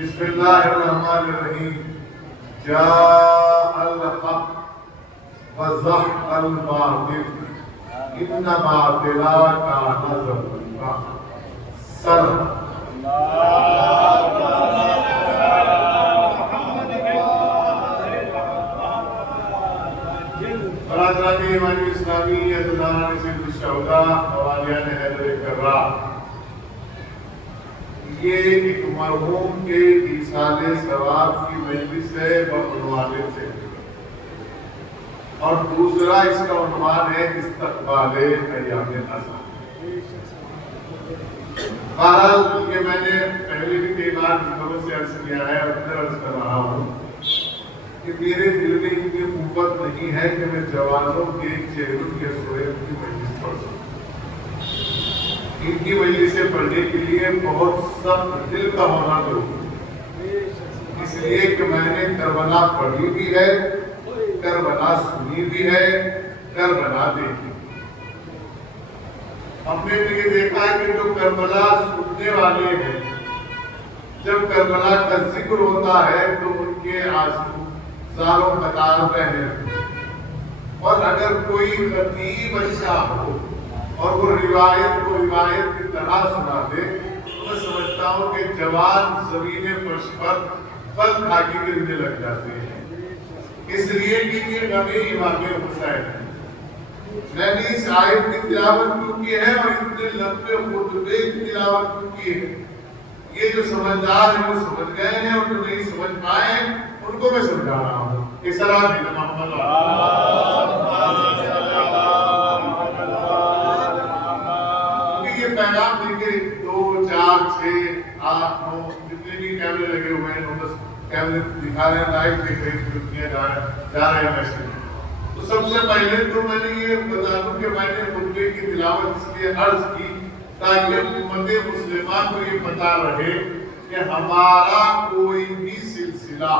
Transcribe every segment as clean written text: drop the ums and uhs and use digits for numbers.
بسم اللہ الرحمن الرحیم. جاء وزحق الباطل ان باطلا کان زہوقا۔ سر برادران ایمان اسلامی، عزیزان سید الشہداء، حوالیان حیدر کررار، یہ ایک مرحوم کے ایصال ثواب کی مجلس ہے بعنوان سے، اور دوسرا اس کا عنوان ہے استقبال ایام الاضحیٰ۔ بہرحال یہ میں نے پہلے بھی کئی بار ممبروں سے عرض کیا ہے اور پھر عرض کر رہا ہوں کہ میرے دل میں یہ قوت نہیں ہے کہ میں جوانوں کے چہروں کے سوئب کی مجلس پڑھ سکوں۔ ان کی مجلسیں پڑھنے کے لیے بہت سخت دل کا ہونا ضروری ہے، اس لیے کہ میں نے کربلا پڑھی بھی ہے، کربلا سنی بھی ہے، کربلا دیکھی۔ ہم نے بھی یہ دیکھا ہے کہ جو کربلا سننے والے ہیں، جب کربلا کا ذکر ہوتا ہے تو ان کے آنسو زاروں قطار بہنے، اور اگر کوئی خطیب اچھا ہو اور وہ روایت کو روایت کی طرح سنا دے تو میں سمجھتا ہوں کہ جوان زمین فرش پر پل کھا کے گرنے لگ جاتے ہیں، اس لیے کہ یہ غم امام حسین ہے۔ میں نے اس آیت کی تلاوت کیوں کی ہے اور اتنے لمبے خطبے کی تلاوت کیوں کی ہے؟ یہ جو سمجھدار ہیں وہ سمجھ گئے ہیں، اور جو نہیں سمجھ پائے ان کو میں سمجھا رہا ہوں۔ اس طرح محمد پیغام دیں گے 2 4 6 8 9 جتنے بھی کیمرے لگے ہوئے ہیں، 9 10 کیمرے دکھا رہے ہیں، لائیو دیکھ رہے ہیں، دنیا جا رہے ہیں میسج۔ تو سب سے پہلے تو میں نے یہ بتا دوں کہ میں نے خطبے کی تلاوت اس لیے عرض کی تاکہ امت مسلمہ کو یہ پتا رہے کہ ہمارا کوئی بھی سلسلہ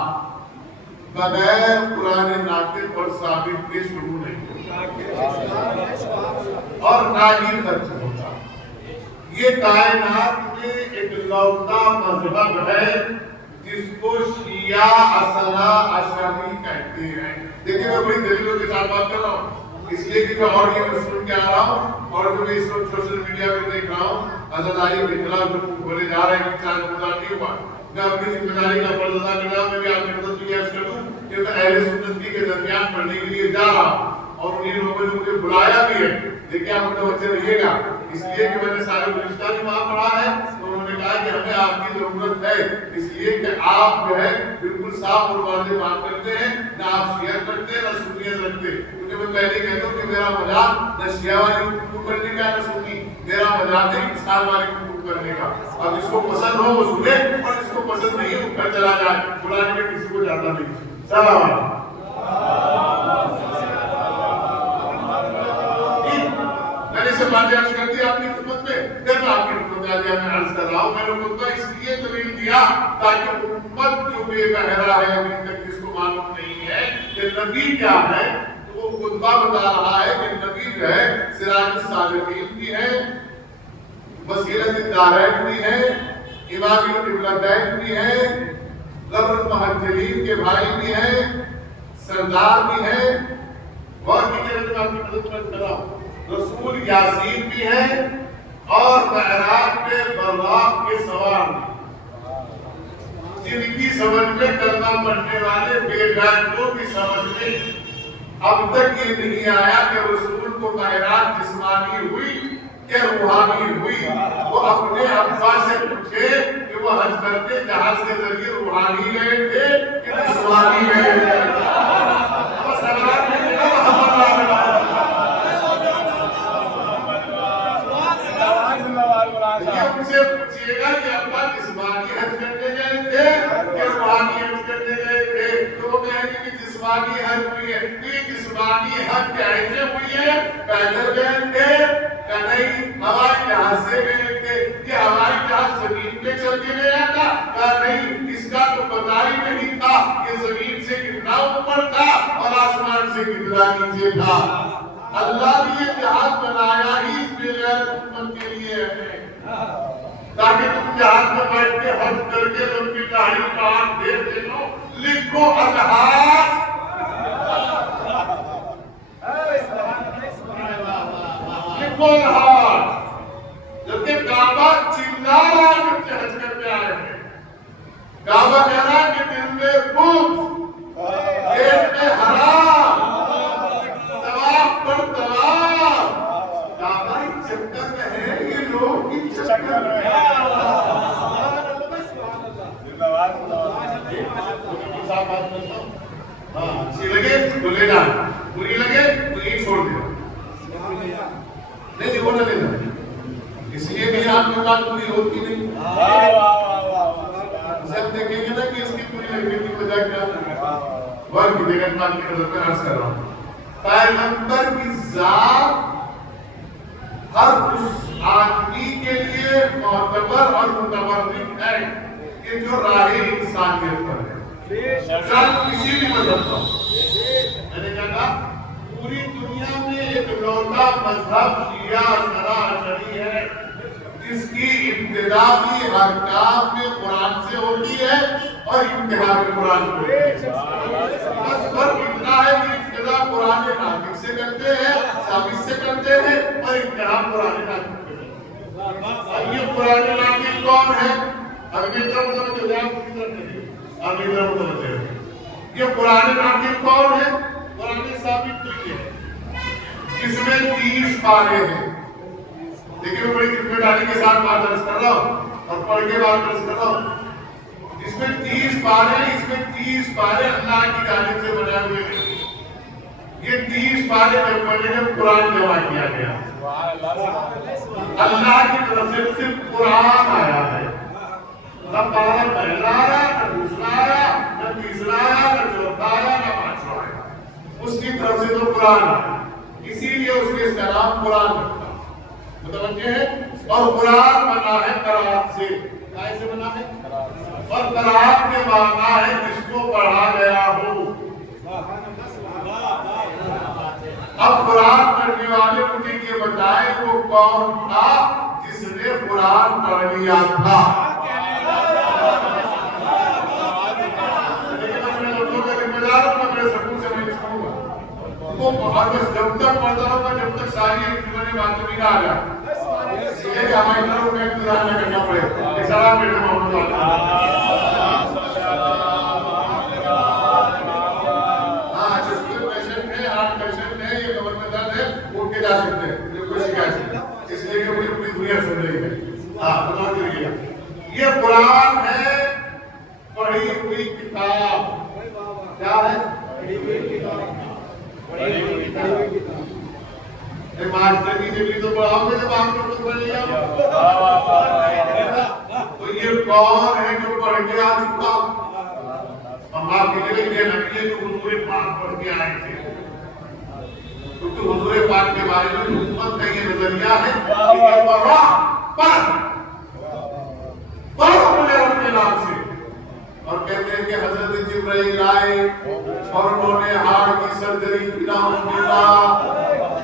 بغیر قرآن ناطق اور ثابت کے شروع نہیں ہوتا اور نہ ہی ختم ہوتا۔ یہ کائنات میں ایک لوتا مذہب ہے جس کو شیعہ اثنا عشری کہتے ہیں۔ دیکھیں میں بڑی دلیلوں کے ساتھ بات کر رہا ہوں، اس لیے کہ میں اور یہ سن کے آ رہا ہوں، اور جو میں اس وقت سوشل میڈیا پہ دیکھ رہا ہوں حضرت علی کے خلاف جو بولے جا رہے ہیں کہ چاند خدا نہیں ہوا، میں اپنی ذمہ داری کا فرض ادا کر رہا ہوں۔ میں بھی آپ کی مدد کی عرض کروں کہ میں اہل سنت کے درمیان پڑھنے کے لیے جا رہا ہوں، اور انہیں لوگوں نے مجھے بلایا بھی ہے، دیکھیں آپ متوجہ رہیے گا، اس لیے کہ میں نے سارے گزشتہ بھی وہاں پڑھا ہے، تو انہوں نے کہا کہ ہمیں آپ کی ضرورت ہے، اس لیے کہ آپ جو ہے بالکل صاف اور واضح بات کرتے ہیں، نہ آپ شیعہ کرتے ہیں نہ سنیت رکھتے۔ کیونکہ میں پہلے کہتا ہوں کہ میرا مذہب نہ شیعہ والی گفتگو کرنے کا نہ سنی، میرا مذہب ہے انسان والی گفتگو کرنے کا۔ اب جس کو پسند ہو وہ سنے، اور جس کو پسند نہیں وہ گھر چلا جائے، بلانے میں کسی کو جاتا نہیں۔ سلام علیکم۔ باتیں عرض کر دی آپ کی خدمت میں، پھر میں آپ کی خدمت میں میں عرض کر رہا ہوں۔ میں نے خطبہ اس لیے طویل دیا تاکہ امت جو بے بہرا ہے ابھی تک جس کو معلوم نہیں ہے کہ نبی کیا ہے، تو وہ خطبہ بتا رہا ہے کہ نبی جو ہے سراج الصالحین بھی ہے، بصیرت الدارین بھی ہے، امام القبلتین بھی ہے، غر المحجلین کے بھائی بھی ہیں، سردار بھی ہیں، اور بھی کہ آپ کی مدد کر رہا ہوں، رسول یاسین بھی ہے، اور معراج پہ براق کے سوار بھی، جن کی سمجھ میں کلمہ پڑھنے والے بے غیرتوں کی سمجھ میں اب تک یہ نہیں آیا کہ رسول کو معراج جسمانی ہوئی کہ روحانی ہوئی۔ وہ اپنے ابا سے پوچھے کہ وہ حج کرتے جہاز کے ذریعے روحانی گئے تھے کہ جسمانی گئے تھے۔ ان سے پوچھئے گا کہ ابا جسمانی حج کرنے گئے تھے کہ روحانی حج کرنے گئے تھے، تو وہ کہیں گے کہ جسمانی حج ہوئی ہے۔ یہ جسمانی حج کیسے ہوئی ہے؟ پیدل گئے تھے کہ نہیں ہوائی جہاز سے گئے تھے؟ یہ ہوائی جہاز زمین پہ چل کے گیا تھا کہ نہیں؟ اس کا تو پتہ ہی نہیں تھا کہ زمین سے کتنا اوپر تھا اور آسمان سے کتنا نیچے تھا۔ اللہ نے یہ جہاز بنایا ہی اس بے غیرت امت کے لیے ہے تاکہ تم جہاز میں بیٹھ کے حج کر کے ان کی داڑھی کاٹ دے دو، لکھو الحاج اچھی لگے تو لے جانا, بری لگے تو ایک چھوڑ دینا. نہیں وہ نہ لینا, اس لیے کہ آپ کی بات پوری ہوتی نہیں. سب دیکھیں گے نا کہ اس کی پوری لگنے کی وجہ کیا ہے. اور کی دیکھیں میں آپ کی نظر میں عرض کر رہا ہوں, پیغمبر کی ذات ہر اس آدمی کے لیے معتبر اور متبرک ہے کہ جو راہ انسانیت پر ہے. کسی بھی مذہب کا میں نے کہا پوری دنیا میں ایک لوٹا مذہب شیعہ اشعری ہے جس کی ابتدا بھی احکام میں قرآن سے ہوتی ہے اور انتہا میں قرآن سے ہوتی ہے. بس فرق اتنا ہے کہ ابتدا قرآن ناطق سے کرتے ہیں, ثابت سے کرتے ہیں, اور انتہا قرآن ناطق سے کرتے ہیں. اب یہ قرآن ناطق کون ہے؟ اگلی طرف مطلب جواب کی طرف نہیں, اگلی طرف مطلب یہ قرآن ناطق کون ہے؟ قرآن ثابت نہیں ہے جس میں 30 پارے ہیں. لیکن میں بڑی ذمہ داری کے ساتھ بات درس کر رہا ہوں اور پڑھ کے بات درس کر رہا ہوں. اس میں 30 پارے, اس میں 30 پارے اللہ کی جانب سے بنائے ہوئے ہیں. یہ 30 پارے جب پڑھنے میں قرآن جمع کیا گیا, اللہ کی طرف سے صرف قرآن آیا ہے. نہ پارا پہلا آیا, نہ دوسرا آیا, نہ تیسرا آیا, نہ چوتھا آیا, نہ پانچواں آیا. اس کی طرف سے تو قرآن آیا, اسی لیے اس کے اس کا نام قرآن رکھا. متوجہ ہے؟ اور قرآن بنا ہے قرآن سے. کائے سے بنا ہے؟ اور قرآن کے معنی ہے جس کو پڑھا گیا ہو. اب قرآن پڑھنے والے مجھے یہ بتائیں وہ کون تھا جس نے قرآن پڑھ لیا تھا. لیکن اپنے لوگوں کا ذمہ دار ہوں, میں اپنے سکون سے نہیں چھوڑوں گا. وہ بس جب تک پڑھتا رہوں گا جب تک ساری جملے باتیں بھی نہ آ جائیں. اس لیے کہ ہمیں اتنا کا انتظار نہ کرنا پڑے. سلام بیٹے محمد اللہ. ہاں جس کو پیشنٹ ہے, ہارٹ پیشنٹ ہے, یہ کمر میں درد ہے, اٹھ کے جا سکتے ہیں, یہ کوئی شکایت نہیں. اس لیے کہ مجھے پوری دنیا سن رہی ہے. ہاں بتا دیجیے یہ قرآن ہے پڑھی ہوئی کتاب. کیا ہے؟ پڑھی ہوئی کتاب. ماسٹر کی ڈگری تو پڑھاؤ گے جب آپ کو پڑھ لیا. تو یہ کون ہے جو پڑھ کے آ چکا؟ ہم آپ کی جگہ یہ نبی جو حضور پاک پڑھ کے آئے تھے, کیونکہ حضور پاک کے بارے میں حکومت کا یہ نظریہ ہے کہ یہ پڑھ اپنے رب کے نام سے. اور کہتے ہیں کہ حضرت جبرائیل آئے اور انہوں نے ہارٹ کی سرجری کی نام کیا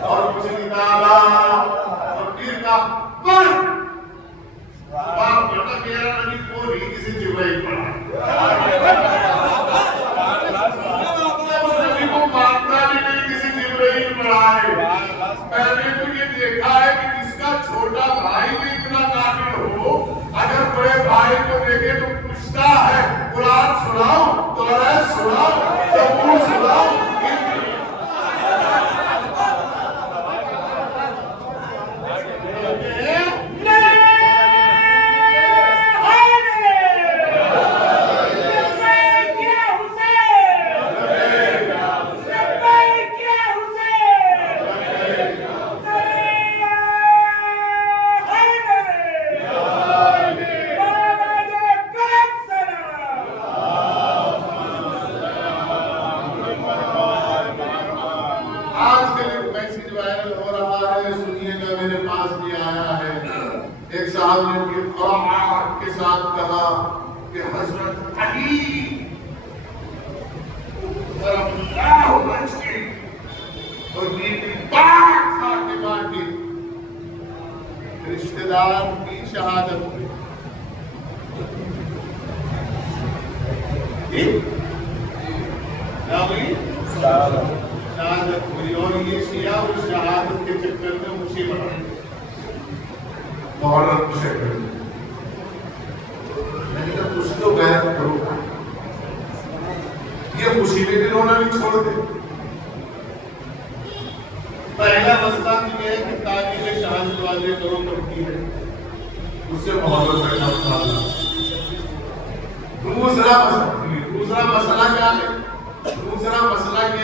اور کچھ نکالا اور پھر کہا پڑھ. باپ بیٹا میرا نبی کو نہیں کسی جبرائیل پڑھا. اس نبی کو مانتا بھی نہیں کسی جبرائیل پڑھائے. میں نے تو یہ دیکھا ہے کہ جس کا چھوٹا بھائی بھی اتنا کامل ہو, اگر بڑے بھائی کو دیکھے تو پوچھتا ہے قرآن سناؤ, قرآن سناؤ, زبور سناؤ. رشتہ دار کی شہادت ہوئی. شہادت ہوئی اور یہ شیعہ اس شہادت کے چکر میں مصیبت ہے. محرم کی شکل میں نے کہا کچھ تو بیان کرو, یہ مصیبتیں رونا نہیں چھوڑ دے. پہلا مسئلہ یہ ہے کہ تعلیم شہادت والے کرو پڑتی ہے, اس سے محبت کرنا پڑتا. دوسرا مسئلہ کیا ہے؟ دوسرا مسئلہ یہ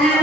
3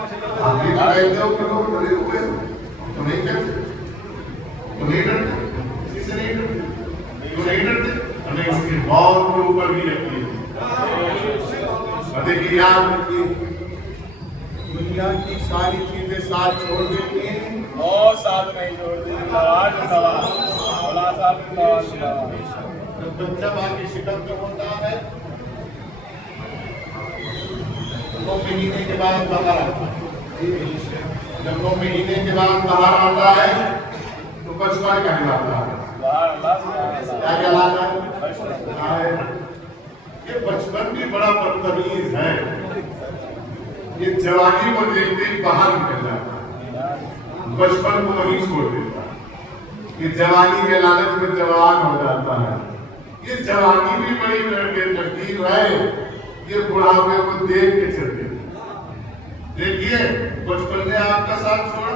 آپ بھی کہتے ہو کہ لوگ ڈرے ہوئے ہو تو نہیں کرتے، تو نہیں ڈرتے، کسی سے نہیں ڈرتے، تو نہیں ڈرتے، ہمیں اس کی موت کے اوپر بھی یقین ہے۔ فتح کی یاد رکھیے، دنیا کی ساری چیزیں ساتھ چھوڑ دیتی ہیں اور ساتھ نہیں چھوڑ دیتی۔ جب بچہ ماں کی شکم میں ہوتا ہے 9 مہینے کے بعد باہر آتا ہے، جب 9 مہینے کے بعد باہر آتا ہے تو بچپن کہلاتا ہے۔ کیا کہلاتا ہے؟ یہ بچپن بھی بڑا بدتمیز ہے، یہ جوانی کو دیکھتے ہی باہر نکل جاتا ہے، بچپن کو وہیں چھوڑ دیتا ہے، یہ جوانی کے لالچ میں جوان ہو جاتا ہے۔ یہ جوانی بھی بڑی ترتیب ہے، یہ بڑھاپے کو دیکھ کے چلتے۔ دیکھیے بچپن نے آپ کا ساتھ چھوڑا،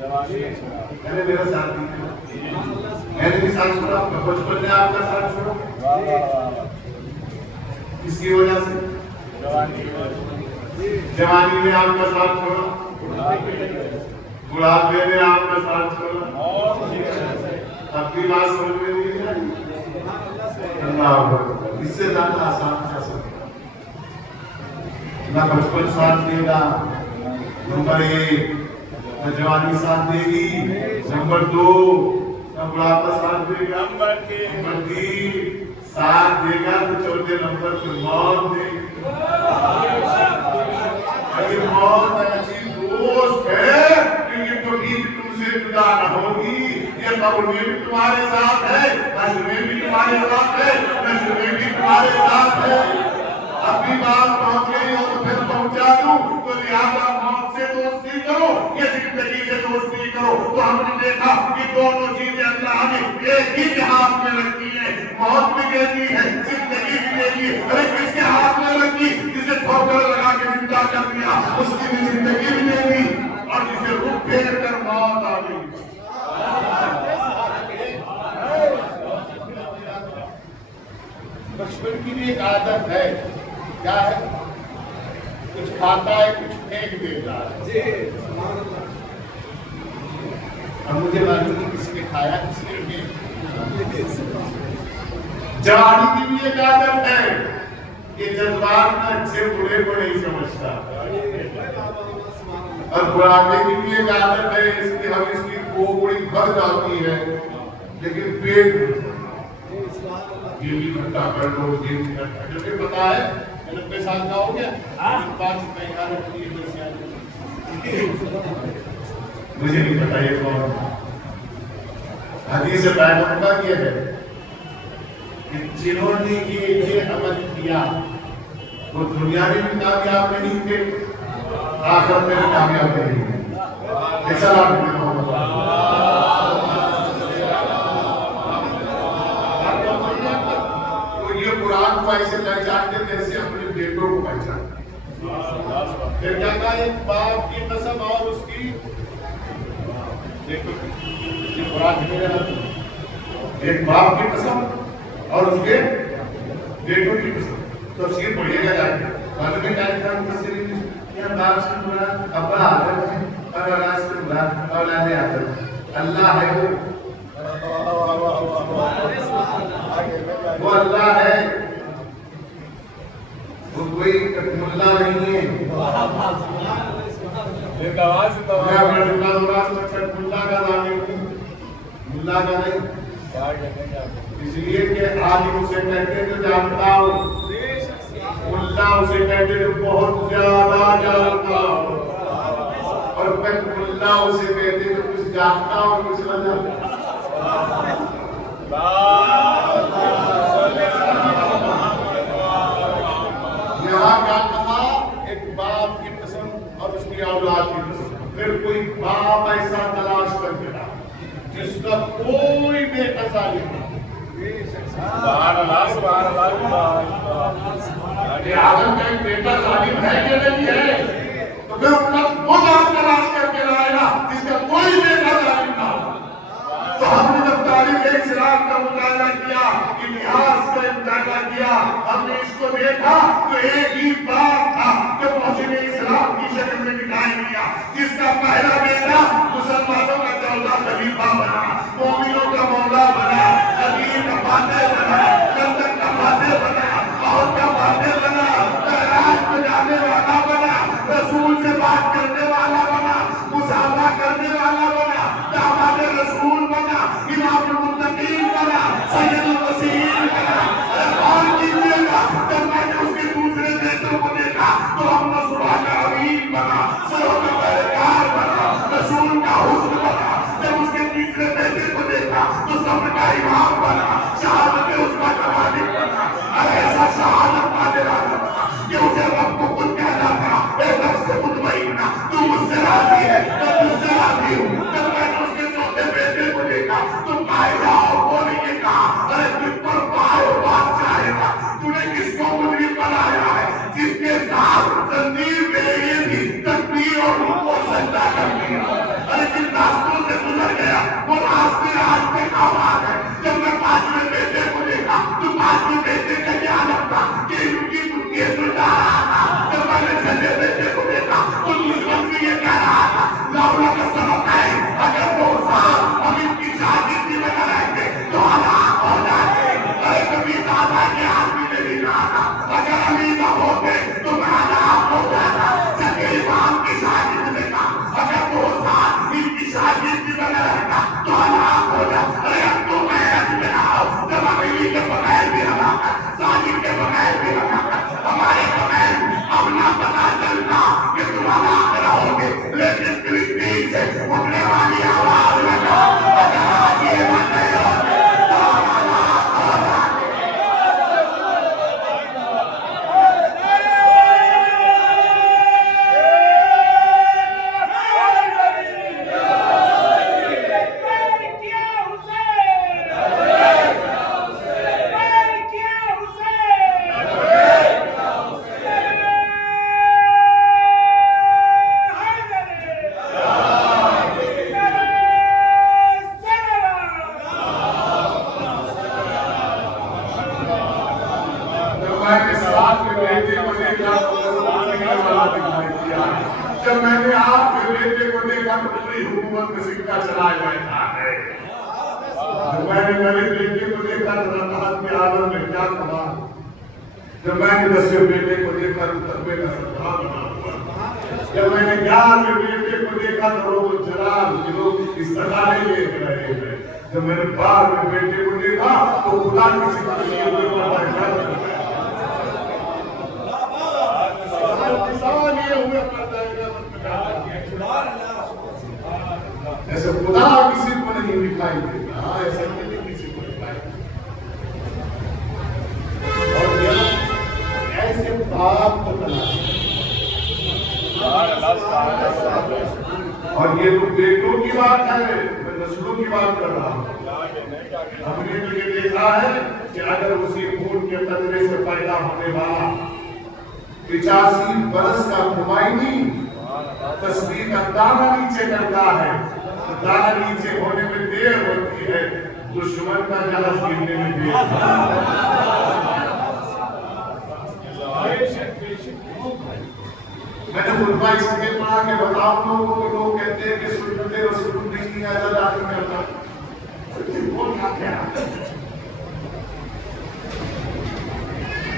میں نے میرا ساتھ دیا، میں نے بھی ساتھ چھوڑا، بچپن نے آپ کا ساتھ چھوڑا، اس کی وجہ سے جوانی نے آپ کا ساتھ چھوڑا، بڑھاپے نے آپ کا ساتھ چھوڑا۔ اپنی بات سمجھ میں نہیں آئی؟ اللہ اکبر، اس سے زیادہ آسان کیا سکتا ہے؟ نہ بچپن ساتھ دے گا، نمبر 1 نہ جوانی ساتھ دے گی، نمبر 2 نہ بڑھاپا ساتھ دے گا، نمبر 3 ساتھ دے گا تو چوتھے نمبر پہ موت دے گی۔ موت ایسی دوست ہے کہ یہ کبھی بھی تم سے جدا نہ ہوگی، یہ قبر میں بھی تمہارے ساتھ ہے، حشر میں بھی تمہارے ساتھ ہے، نشر میں بھی تمہارے ساتھ ہے۔ اپنی بات پہنچ گئی ہو تو پھر پہنچا دوں، تو لہٰذا موت سے دوستی کرو یا زندگی سے دوستی کرو۔ تو ہم نے دیکھا کہ دونوں چیزیں اللہ نے ایک ہی کے ہاتھ میں رکھی ہے، موت بھی دیتی ہے، زندگی بھی دیتی ہے۔ ارے کس کے ہاتھ میں رکھی؟ جسے ٹھوکر لگا کے زندہ کر دیا اس کی بھی زندگی بھی دے دی، اور جسے رخ پھیر کر موت آ گئی۔ بچپن کی بھی ایک عادت ہے، کیا ہے؟ کچھ کھاتا ہے، کچھ پھینک دیتا ہے۔ اب مجھے معلوم نہیں کس نے کھایا، کس نے پھینک دیا۔ جوانی کی بھی ایک عادت ہے، یہ جذبات میں اچھے برے کو نہیں سمجھتا، اور بڑھاپے کی بھی ایک عادت ہے، اس کی ہم اس کی کھوپڑی بھر جاتی ہے لیکن پیٹ یہ بھی کھٹا کر دو، یہ بھی کھٹا، جو کہ پتا ہے 90 سال کا ہو گیا 5 مہینہ رکھتی ہے، مجھے نہیں پتا یہ کون ہے۔ حدیث پیغمبر یہ ہے کہ جنہوں نے یہ عمل کیا وہ دنیا میں بھی کامیاب نہیں تھے، آخرت میں بھی کامیاب نہیں تھے۔ ایسا آپ نے قرآن کو ایسے پہچانتے جیسے اپنے بیٹوں کو پہچانتے۔ پھر کیا کہا؟ ایک باپ کی قسم اور اس کی، دیکھو یہ قرآن میں ہے، ایک باپ کی قسم اور اس کے بیٹوں کی قسم۔ تفسیر پڑھیے گا جا کے، بعد میں کیا لکھا تفسیر میں؟ یہ باپ سے مراد ابا آدم ہے اور اولاد سے مراد اولاد آدم ہے۔ اللہ ہے وہ اللہ ہے، وہ کوئی ملا نہیں ہے۔ میں ملا کا ظالم ہوں، ملا کا نہیں، اس لیے کہ عالم اسے کہتے جو جانتا ہوں، ملا اسے کہتے جو بہت زیادہ جانتا ہوں، اور پھر ملا اسے کہتے جو کچھ جانتا ہوں کچھ نہ جانتا۔ یہاں کیا کہا؟ ایک باپ کی قسم اور اس کی اولاد کی قسم۔ پھر کوئی باپ ایسا تلاش کر کے رہا جس کا کوئی بیٹا ظالم نہ ہو۔ آدم کا ایک بیٹا ظالم ہے کہ نہیں ہے؟ تو پھر وہ باپ تلاش کر کے لائے گا جس کا کوئی بیٹا ظالم نہ ہو۔ تو ہم نے جب تاریخ اسلام کا مطالعہ کیا، اتہاس کا مطالعہ کیا، ہم نے اس کو دیکھا تو ایک ہی باپ تھا جو محسن اسلام کی شکل میں دکھائی کیا، جس کا پہلا بیٹا مسلمانوں کا 14 خلیفہ بنا، مومنوں کا مولا بنا، غدیر کا فاتح بنا، خندق کا فاتح بنا، عہد کا فاتح بنا، معراج پہ جانے والا بنا، رسول سے بات کرنے والا بنا، مصافحہ کرنے والا بنا، داماد رسول بنا، امام المتقین بنا، سید الوسیل بنا۔ اور کیجیے گا، جب میں نے اس کے دوسرے بیٹوں کو دیکھا تو ہم صبح کا امین بنا، سروں کا پیروکار بنا، رسول کا حسن بنا۔ جب اس کے تیسرے بیٹے کو دیکھا تو صبر کا امام بنا، شہادت عظمیٰ کا مالک بنا، ایسا شہادت پانے والا بنا کہ اسے رب کو خود کہنا تھا، اے نفس مطمئنہ تو مجھ سے راضی ہے، میں تجھ سے راضی ہوں۔ جب میں نے اس کے چوتھے بیٹے کو دیکھا تو پائے جاؤ، وہ نے یہ کہا، ارے تجھ پر پائے بات چاہے گا، تو نے کس کو مجرم بنایا ہے، جس کے ساتھ زنجیر میں یہ بھی تکبیر اور رکوع سجدہ کر دیا۔ ارے جن راستوں سے گزر گیا وہ راستے آج تک آباد ہے۔ جب میں پانچویں بیٹے کو دیکھا تو پانچویں بیٹے کا یہ عالم تھا کہ ان کی کتیے سلٹا رہا تھا۔ جب میں نے چھٹے بیٹے کو دیکھا تو دشمن سے یہ کہہ رہا تھا، لولا کا سبق ہے، اگر 2 سال ہم اس کی شاگردی میں نہ رہتے تو ہلاک ہو جاتے۔ ارے کبھی دادا کے آدمی نے بھی کہا تھا، اگر ہم نہ ہوتے تو میں ہلاک ہو جاتا۔ جب امام کی شاگرد نے کہا، اگر 2 سال ان کی شاگردی میں نہ رہتا تو ہلاک ہو جاتا۔ ارے اب تو میں میں آؤ، جب امیر کے بغیر بھی ہلاکت، ظالم کے بغیر بھی ہلاکت، ہمارے بغیر اب نہ پتا چلتا کہ تم ہلاک رہو گے، لیکن فلسطین سے اٹھنے والی آواز لگا، اگر آج یہ بات نہیں ہوتے تو ہم ہلاک ہو جاتے۔ جب میں نے آپ کے بیٹے کو دیکھا تو پوری حکومت میں سکہ چلایا بیٹھا ہے۔ جب میں نے میرے بیٹے کو دیکھا تو رحمت کے عالم میں کیا کمال۔ جب میں نے 10ویں بیٹے کو دیکھا تو تقوی کا سردار بنا ہوا۔ جب میں نے 11ویں بیٹے کو دیکھا تو روح الجلال کے لوگ استقالے لے کے رہے ہیں۔ جب میں نے 12ویں بیٹے کو دیکھا تو خدا کسی کو لیے ہوئے پڑھا ہے۔ ایسے خدا کسی کو نہیں دکھائی دیتا، ایسا نہیں کسی کو دکھائی دیتا۔ اور یہ ایسے باپ کو تلاش اور یہ تو بیٹوں کی بات ہے، میں نسلوں کی بات کر رہا ہوں۔ ہم نے تو یہ دیکھا ہے کہ اگر اسی خون کے قطرے سے پیدا ہونے والا 85 برس کا خمینی تصویر کا دانہ نیچے کرتا ہے، دانہ نیچے ہونے میں دیر ہوتی ہے، دشمن کا جہاز گرنے میں دیر ہوتی ہے۔ میں نے خطبہ اس کے پڑھا کے بتاؤں لوگوں کو، لوگ کہتے ہیں کہ سنت رسول نہیں ادا نہیں کرتا، وہ کیا کہہ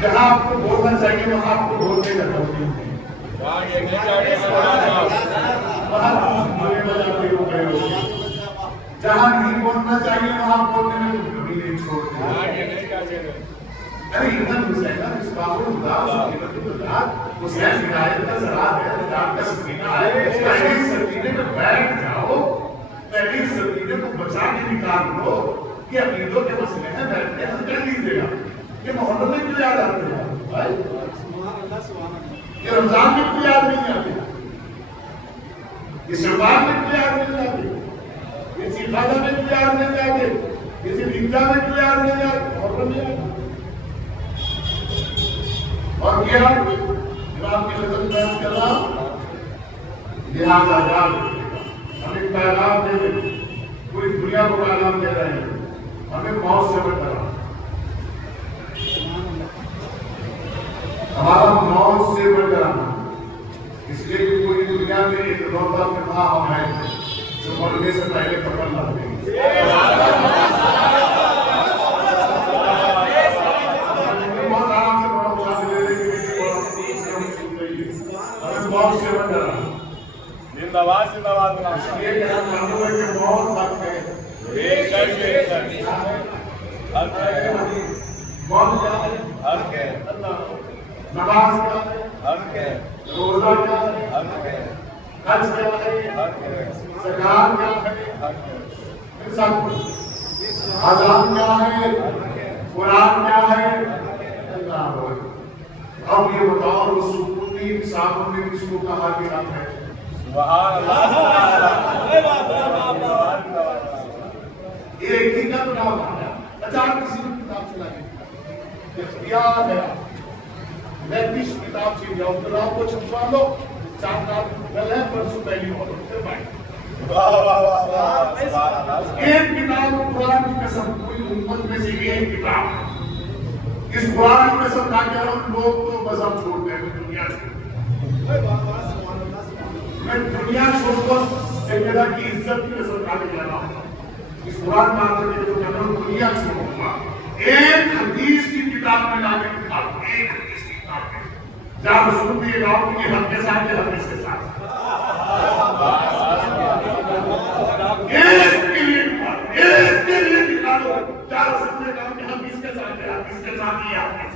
جہاں آپ کو بولنا چاہیے وہاں آپ کو بولنے کا توفیق نہیں۔ جہاں نہیں بولنا چاہیے وہاں بولنے میں تو کبھی نہیں چھوڑتے۔ ارے ادھر حسین اس بابو اداس حسین ہدایت کا ذرا ہے، ہدایت کا سفینہ ہے، پہلی سفینے میں بیٹھ جاؤ، پہلی سفینے کو بچا کے نکال لو۔ یہ عقیدوں کے مسئلے ہیں، بیٹھ کے حل کر لیجیے گا۔ یہ محرم میں کیوں یاد آتے ہیں؟ یہ رمضان میں کیوں یاد نہیں آتے؟ یہ شعبان میں کیوں یاد نہیں آتے؟ یہ ذوالقعدہ میں کیوں یاد نہیں آتے؟ یہ ذوالحجہ میں کیوں یاد نہیں آتے؟ محرم میں یاد۔ اور کیا امام کی خدمت بیان کر رہا لہذا یاد ہم ایک پیغام دے دیں، پوری دنیا کو پیغام دے رہے ہیں، ہمیں موت سے بچانا، ہمارا موت سے بچانا۔ اس لیے کہ پوری دنیا میں ایک لوٹا فقہ ہم ہیں جو مرنے سے پہلے قتل نہ ہوئے بہت آرام سے بڑا بتا دے رہے کہ بہت سے بن رہا زندہ باد اس لیے کہ ہم مانو ہے کہ بہت حق ہے بہت حق ہے نماز کیا ہے روزہ کیا ہے حج کیا ہے زکات کیا ہے سب کچھ اذان کیا ہے قرآن کیا ہے اللہ اب یہ بتاؤ رسول صاحب نے کس کو کہا کہ حق ہے ایک ہی کا نام آیا اچانک کسی نے کتاب چلا کے اختیار ہے میں 20 کتاب سے جاؤں تو آپ کو چھپوا دو 4 کتاب گل ہے پرسوں پہلی ہو پھر بھائی ایک کتاب قرآن کی قسم کوئی امت میں سے ایک کتاب اس قرآن کی قسم کھا کے ہم لوگ تو مذہب چھوڑتے ہیں دنیا چھوڑتے میں دنیا چھوڑ کر سیدہ کی عزت کی قسم کھا کے جانا ہوں اس قرآن مانتے ہیں جو کہنا ہوں دنیا چھوڑوں گا ایک حدیث کی کتاب میں لا کے دکھا دوں ایک حدیث کی کتاب میں جہاں رسول بھی یہ لاؤں کہ حق کے ساتھ ہے حدیث کے ساتھ ایک کے لیے دکھا دو جہاں رسول نے کہا کہ حدیث کے ساتھ ہے حدیث کے ساتھ ہی آپ کے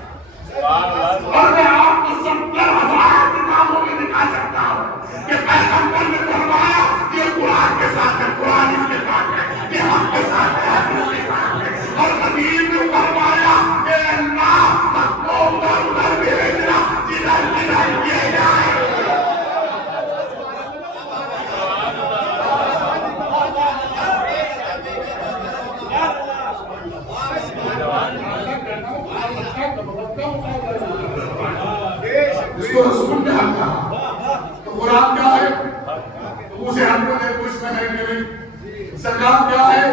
اور میں آپ کو 70,000 کتابوں میں دکھا سکتا ہوں کہ پیغمبر نے فرمایا یہ قرآن کے ساتھ ہے قرآن اس کے ساتھ ہے یہ حق کے ساتھ ہے حدیث کے ساتھ ہے اور حبیب نے فرمایا اے اللہ حق کو ادھر بھیجنا جدھر کیے جائے اس کو رسول نے حق کہا تو قرآن کیا ہے تو اسے ہم کو دیکھو اس میں ہے کہ نہیں زکات کیا ہے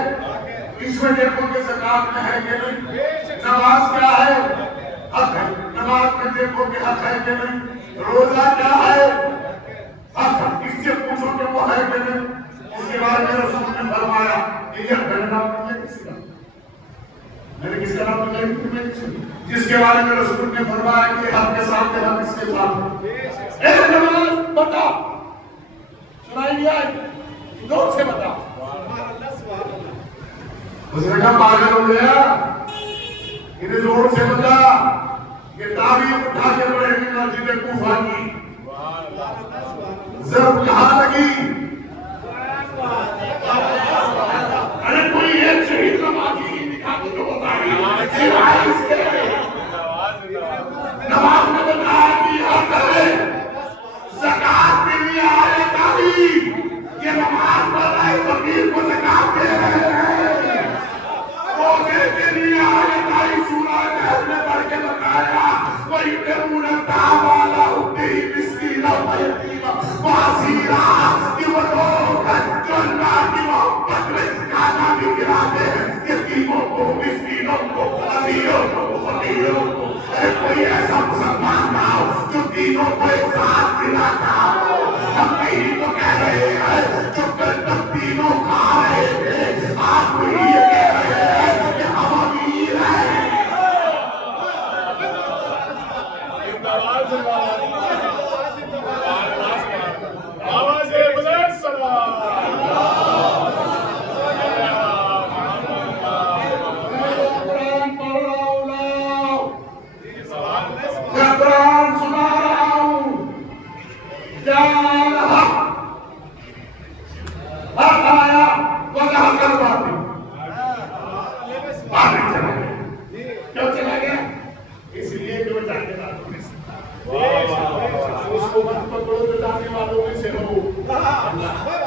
اس میں دیکھو کہ زکات میں ہے کہ نہیں نماز کیا ہے حق ہے نماز میں دیکھو کہ حق ہے کہ نہیں روزہ کیا ہے حق ہے اس سے پوچھو کہ وہ ہے کہ نہیں اس کے بارے میں رسول نے فرمایا کہ یہ میرے نام نہیں ہے کسی کا میں نے کس کا نام نہیں ہے جس کے بارے میں رسول نے فرمایا کہ حق کے ساتھ ہے حق اس کے ساتھ اے نماز بتا سنائی نہیں آئی زور سے بتا اس نے کہا پاگل ہو گیا انہیں زور سے بتا کہ تاریخ اٹھا کے پڑھے گی مسجد کوفہ کی ضرب کہاں لگی ارے کوئی ایک شہید نمازی دکھا کے جو بتا رہی نماز نے بتایا کہ حق ہے زکات کے لیے آئے کاری یہ نماز پڑھ رہے فقیر کو زکات دے رہے ہیں روزے کے لیے آئے کاری سورہ کہف نے پڑھ کے بتایا وَيُطِعِمُونَ الطَّعَامَ عَلَىٰ حُبِّهِ مِسْكِینًا وَیَتِیمًا وَأَسِیرًا کہ وہ لوگ جو اللہ کی محبت میں کھانا بھی کھلاتے ہیں یتیموں کو مسکینوں کو اسیروں کو فقیروں کو کوئی ایسا مسلمان نہ ہو جو تینوں کو ایک ساتھ کھلاتا ہو ہم یہی تو کہہ رہے ہیں جو کل تک تینوں کھا رہے تھے آج کوئی یہ کہہ رہے ہیں کہ ہم امیر ہیں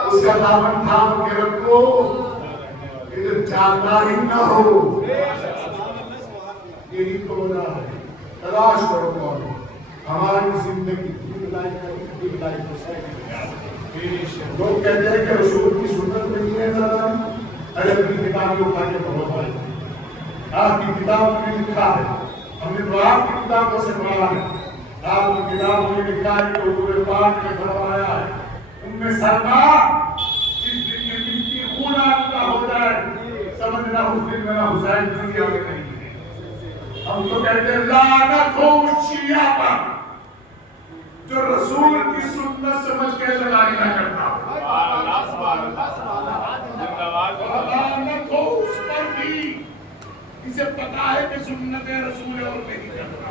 اس کا دامن تھام کے رکھو ادھر جانا ہی نہ ہو یہی تو ہونا ہے تلاش کرو کون ہماری زندگی لوگ کہتے ہیں کہ رسول کی سنت نہیں ہے ذرا ارے اپنی کتاب کو اٹھا کے بہت بڑے آپ کی کتاب میں لکھا ہے ہم نے تو آپ کی کتابوں سے پڑھا ہے آپ کی کتابوں میں لکھا ہے کہ حضور پاک نے فرمایا ہے ان سلمہ جس دن یہ مٹی خون آلودہ ہو جائے سمجھنا اس دن میرا حسین دنیا میں نہیں ہے. ہم تو کہتے ہیں لعنت ہو اس شیعہ پر جو رسول کی سنت سمجھ کے لڑائی نہ کرتا. لعنت ہو اس پر بھی اسے پتا ہے کہ سنت رسول اور نہیں کرتا.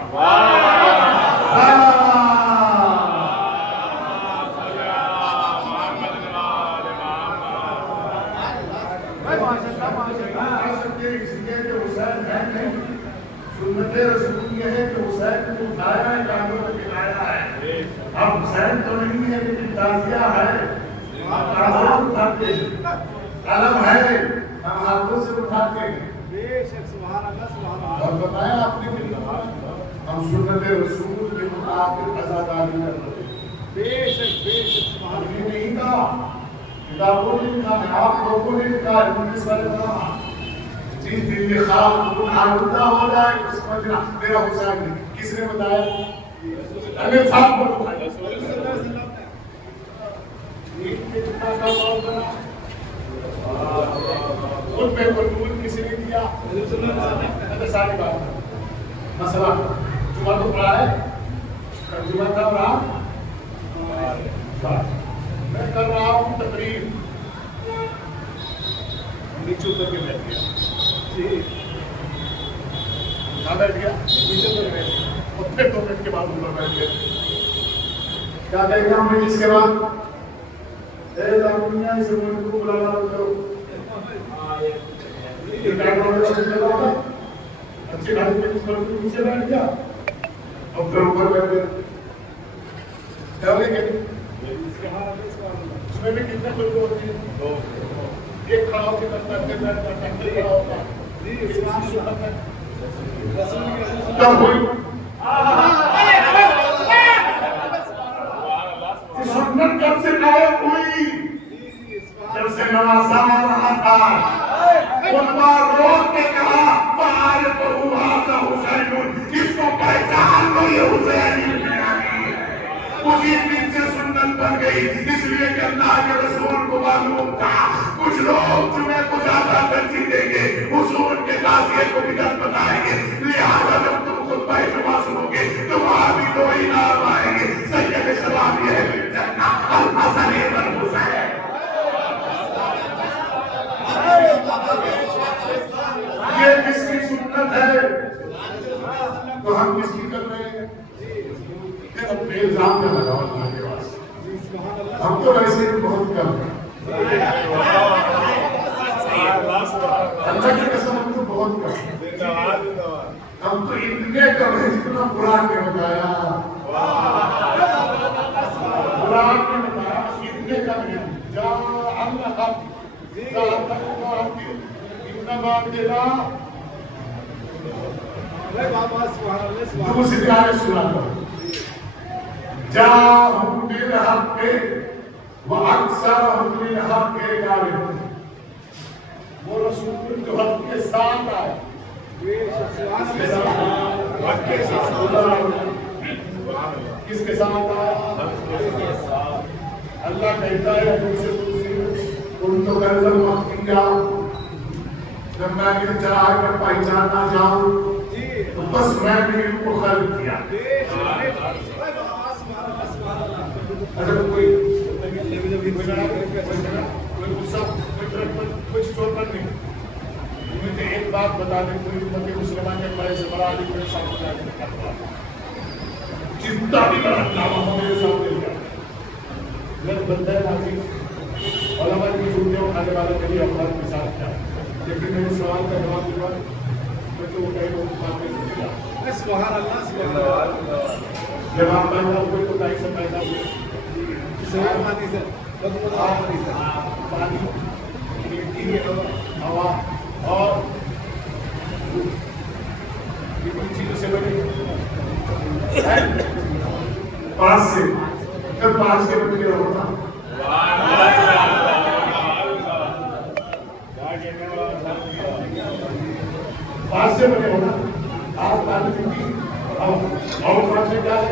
سنت رسول یہ ہے کہ حسین کو اٹھایا ہے کاندھوں پہ بٹھایا ہے. اب حسین تو نہیں ہے لیکن تازیہ ہے. آپ کاندھوں اٹھاتے ہیں قلم ہے ہم ہاتھوں سے اٹھاتے ہیں. اور بتایا آپ نے کہ ہم سنت رسول کے مطابق عزاداری کر رہے ہیں. بے شک نہیں کہا کتابوں نے لکھا ہے آپ لوگوں نے لکھا ہے ان میں سارے کہا جس دن یہ خواب خون آلودہ ہو جائے تو سمجھنا میرا حسین نہیں. کس نے بتایا؟ امیر صاحب کو بتایا. خود پہ قبول کسی نے کیا؟ ساری بات مسئلہ جمعہ تو پڑھا ہے جمعہ کا پڑھا میں کر رہا ہوں تقریر نیچے اتر کے بیٹھ گیا بیٹھ گیا نیچے اتر گیا اور پھر 2 منٹ کے بعد اوپر بیٹھ گیا. کیا کہہ گا ہمیں اس کے بعد اے دنیا اس ملک کو بلانا کرو اچھی گاڑی پہ اس پر نیچے بیٹھ گیا اور پھر اوپر بیٹھ گیا. کیا لیں گے اس میں بھی کتنے لوگ ہوتے ہیں؟ ایک کھڑا ہو کے کھڑا ہوتا کب ہوئی سنت کب سے غائب ہوئی؟ جب سے نوازا رہا تھا علماء روک کے کہا فَعَارِفُهُ هَذَا حُسَيْنٌ اس کو پہچان لو یہ حسین اسی دن سے سنت بن گئی. اس لیے کہ اللہ کے رسول کو معلوم تھا کچھ لوگ تمہیں کو زیادہ ترجیح دیں گے حضور کے قاضیے کو بدعت بتائیں گے. لہٰذا جب تم خطبہ جمعہ سنو گے تو وہاں بھی 2 ہی نام آئیں گے سید شباب اہل الجنہ الحسن بن حسین. یہ کس کی سنت ہے تو ہم کس کی کر رہے ہیں؟ اپنے الزام میں لگاؤ اللہ کے واسطے. ہم تو ویسے ہی بہت کم ہیں اللہ کی قسم ہم تو بہت کم. ہم تو اتنے کم ہیں جتنا قرآن نے بتایا. قرآن نے بتایا اتنے کم ہیں جا اللہ دوسری آیت سنا دو جاءهم بالحق وأكثرهم للحق كارهون. وہ رسول جو حق کے ساتھ آئے کس کے ساتھ آیا؟ اللہ کہتا ہے ان تو کرزم مخفیہ جب میں دل چاہ کر پہچانا جاؤں تو بس میں نے ان کو خلق کیا. اگر کوئی غصہ کوئی چور پر نہیں مجھے ایک بات بتا دیں کوئی امت مسلمان کے بڑے سے بڑا علی میرے سامنے آ کے جتنا بھی بڑا دعویٰ ہو میرے سامنے لیا میں بندہ نازی علماء کی جھوٹے اٹھانے والے کے لیے افراد کے ساتھ کیا لیکن میرے سوال کا جواب دیا میں تو وہ کہیں وہ مانتے نہیں سبحان اللہ جب آپ پیدا ہوئے تو کہیں سے پیدا ہوئے پانی مٹی ہوا اور چیزوں سے بنے 5 سے جب 5 کے بنے ہوتا 5 سے بنے ہونا آپ پانی مٹی اور 5 سے کیا ہے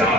4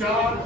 4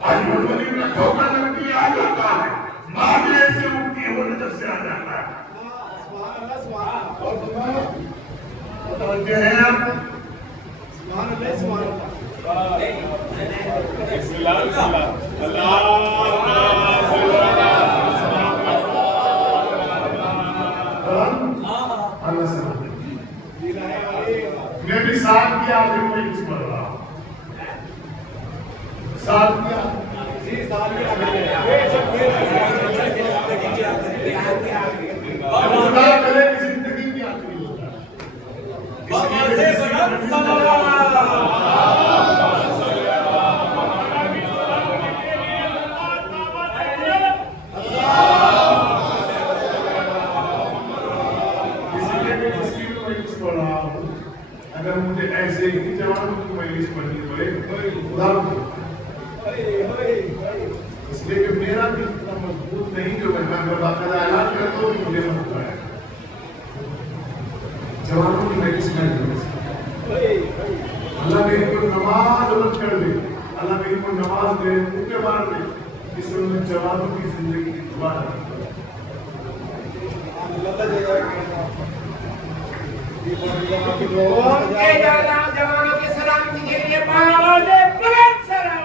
علی الولی میں دھوکہ لگ دیا آ جاتا ہے، معاملے سے اٹھتی ہے وہ نظر سے آ جاتا ہے۔ اور متوجہ ہیں آپ؟ بسم اللہ بسم اللہ اللہ سے میں بھی ساتھ کیا آدمی میں کس پڑھ رہا ہوں ساتھ کیا خدا کرے کہ زندگی کی آخری ہوتا ہے اگر مجھے ایسے ہی جوانوں کی مجلس پڑھنی پڑے خدا اس لیے کہ میرا بھی اتنا مضبوط نہیں جو میں باقاعدہ اعلان کرتا ہوں کہ مجھے نہ ہوتا ہے جوانوں کی مجلس میں اللہ میری کو نماز عبد کر دے، اللہ میری کو نماز دے کے بار دے اس میں جوانوں کی زندگی کی دعا ہے۔ جوانوں کی سلامتی کے لیے آواز بلند سلام۔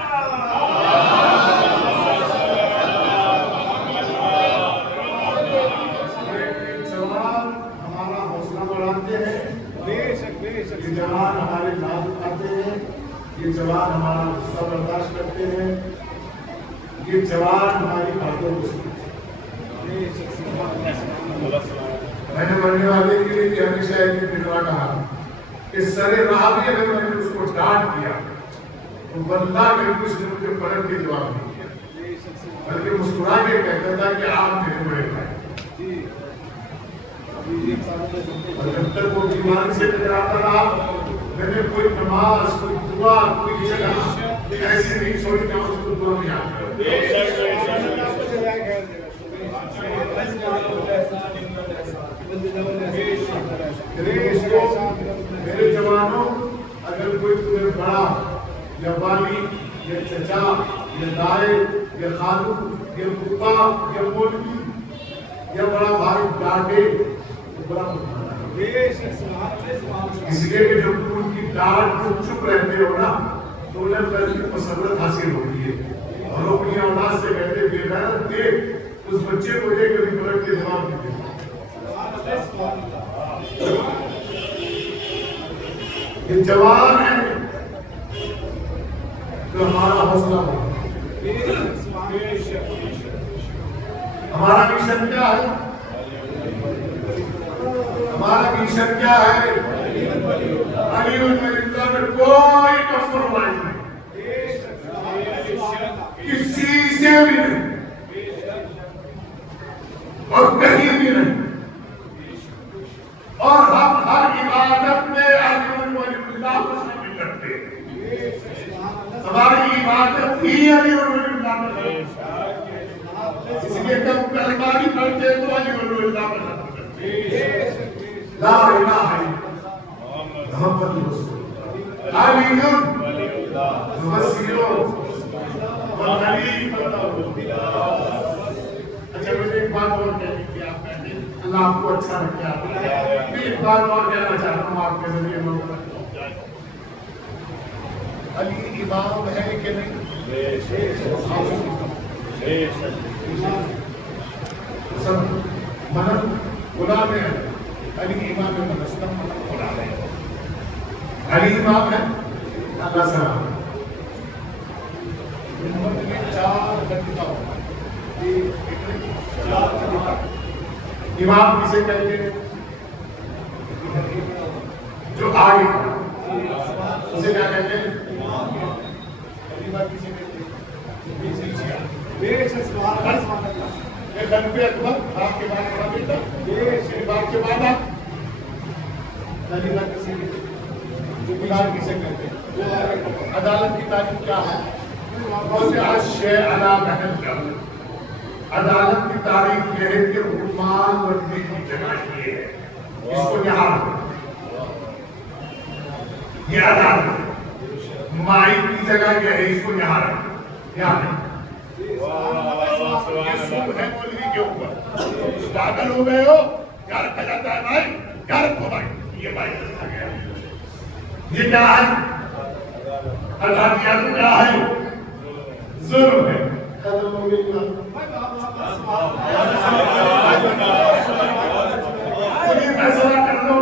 جوان ہمارا حوصلہ بڑھاتے ہیں، یہ جوان ہمارے ناز اٹھاتے ہیں، یہ جوان ہمارا غصہ برداشت کرتے ہیں، یہ جوان ہماری باتوں کو سنتے ہیں۔ میں نے مرنے والے کے لیے بھی ہمیشہ ایک فتویٰ کہا کہ سر راہ بھی اگر میں نے اس کو ڈانٹ دیا تو واللہ کہ اس نے مجھے پلٹ کے جواب نہیں دیا، بلکہ مسکرا کے کہتا تھا کہ آپ میرے بڑے بھائی، اور جب تک وہ ایمان سے ٹکراتا رہا میں نے کوئی نماز کوئی دعا کوئی جگہ ایسی نہیں چھوڑی کہ اس کو دعا میں یاد کروں۔ میرے جوانوں اگر کوئی تمہیں بڑا یا والی یا چچا یا دائے یا خالو یا پپا یا مولوی یا بڑا بھائی ڈانٹے تو بڑا اس لیے کہ جب تم ان کی ڈانٹ کو چپ رہتے ہو نا تو انہیں پہلے مسرت حاصل ہوتی ہے اور وہ اپنی اولاد سے کہتے بے غیرت دیکھ اس بچے کو دے کبھی پلٹ کے جواب دیتے یہ جوان ہے جو ہمارا حوصلہ ہو۔ ہمارا مشن کیا ہے؟ ہمارا مشن کیا ہے؟ علی اللہ میں کوئی کمپرومائز نہیں، کسی سے بھی نہیں اور کہیں بھی نہیں، اور ہم ہر عبادت میں علی اللہ کو شامل کرتے ہیں۔ ہماری عبادت ہی علی اللہ میں ہے، اس لیے کہ ہم کلمہ بھی پڑھتے ہیں تو علی اللہ میں کرتے ہیں۔ لا الہ الا محمد رسول علی وسیع وغریب۔ اچھا مجھے ایک بات اور کہنی تھی، آپ کہتے ہیں اللہ آپ کو اچھا رکھے، آپ میں ایک بات اور کہنا چاہتا ہوں آپ کے ذریعے لوگوں تک پہنچ جائے۔ علی امام ہے کہ نہیں؟ سب منم غلام ہے، علی امام ہے، منستم منم غلام ہے، علی امام ہے اللہ سلام۔ امت میں چار خلیفہ ہوتا ہے، امام کسے کہتے ہیں؟ جو آگے اسے کیا کہتے ہیں؟ خلیفہ کسے کہتے ہیں؟ خلیفہ اکبر آپ کے بعد بڑا بیٹا، میرے باپ کے بعد آپ خلیفہ کسے کہتے ہیں؟ جمہوریت کسے کہتے ہیں؟ عدالت کی تعریف کیا ہے؟ عدالت کی تعریف یہ ہے کہ حکمان بننے کی جگہ یہ ہے، اس کو یہاں یہ عدالت مائک کی جگہ یہ ہے، اس کو یہاں رکھ۔ یا نہیں؟ یہ سب ہے مولوی کے اوپر. پاگل ہو گئے ہو؟ کیا رکھا جاتا ہے بھائی؟ کیا رکھو بھائی؟ یہ بھائی رکھا گیا. یہ کیا ہے؟ اللہ کیا تو کیا ہے؟ ظلم ہے. ختم ہو گئی بات. یہ فیصلہ کر لو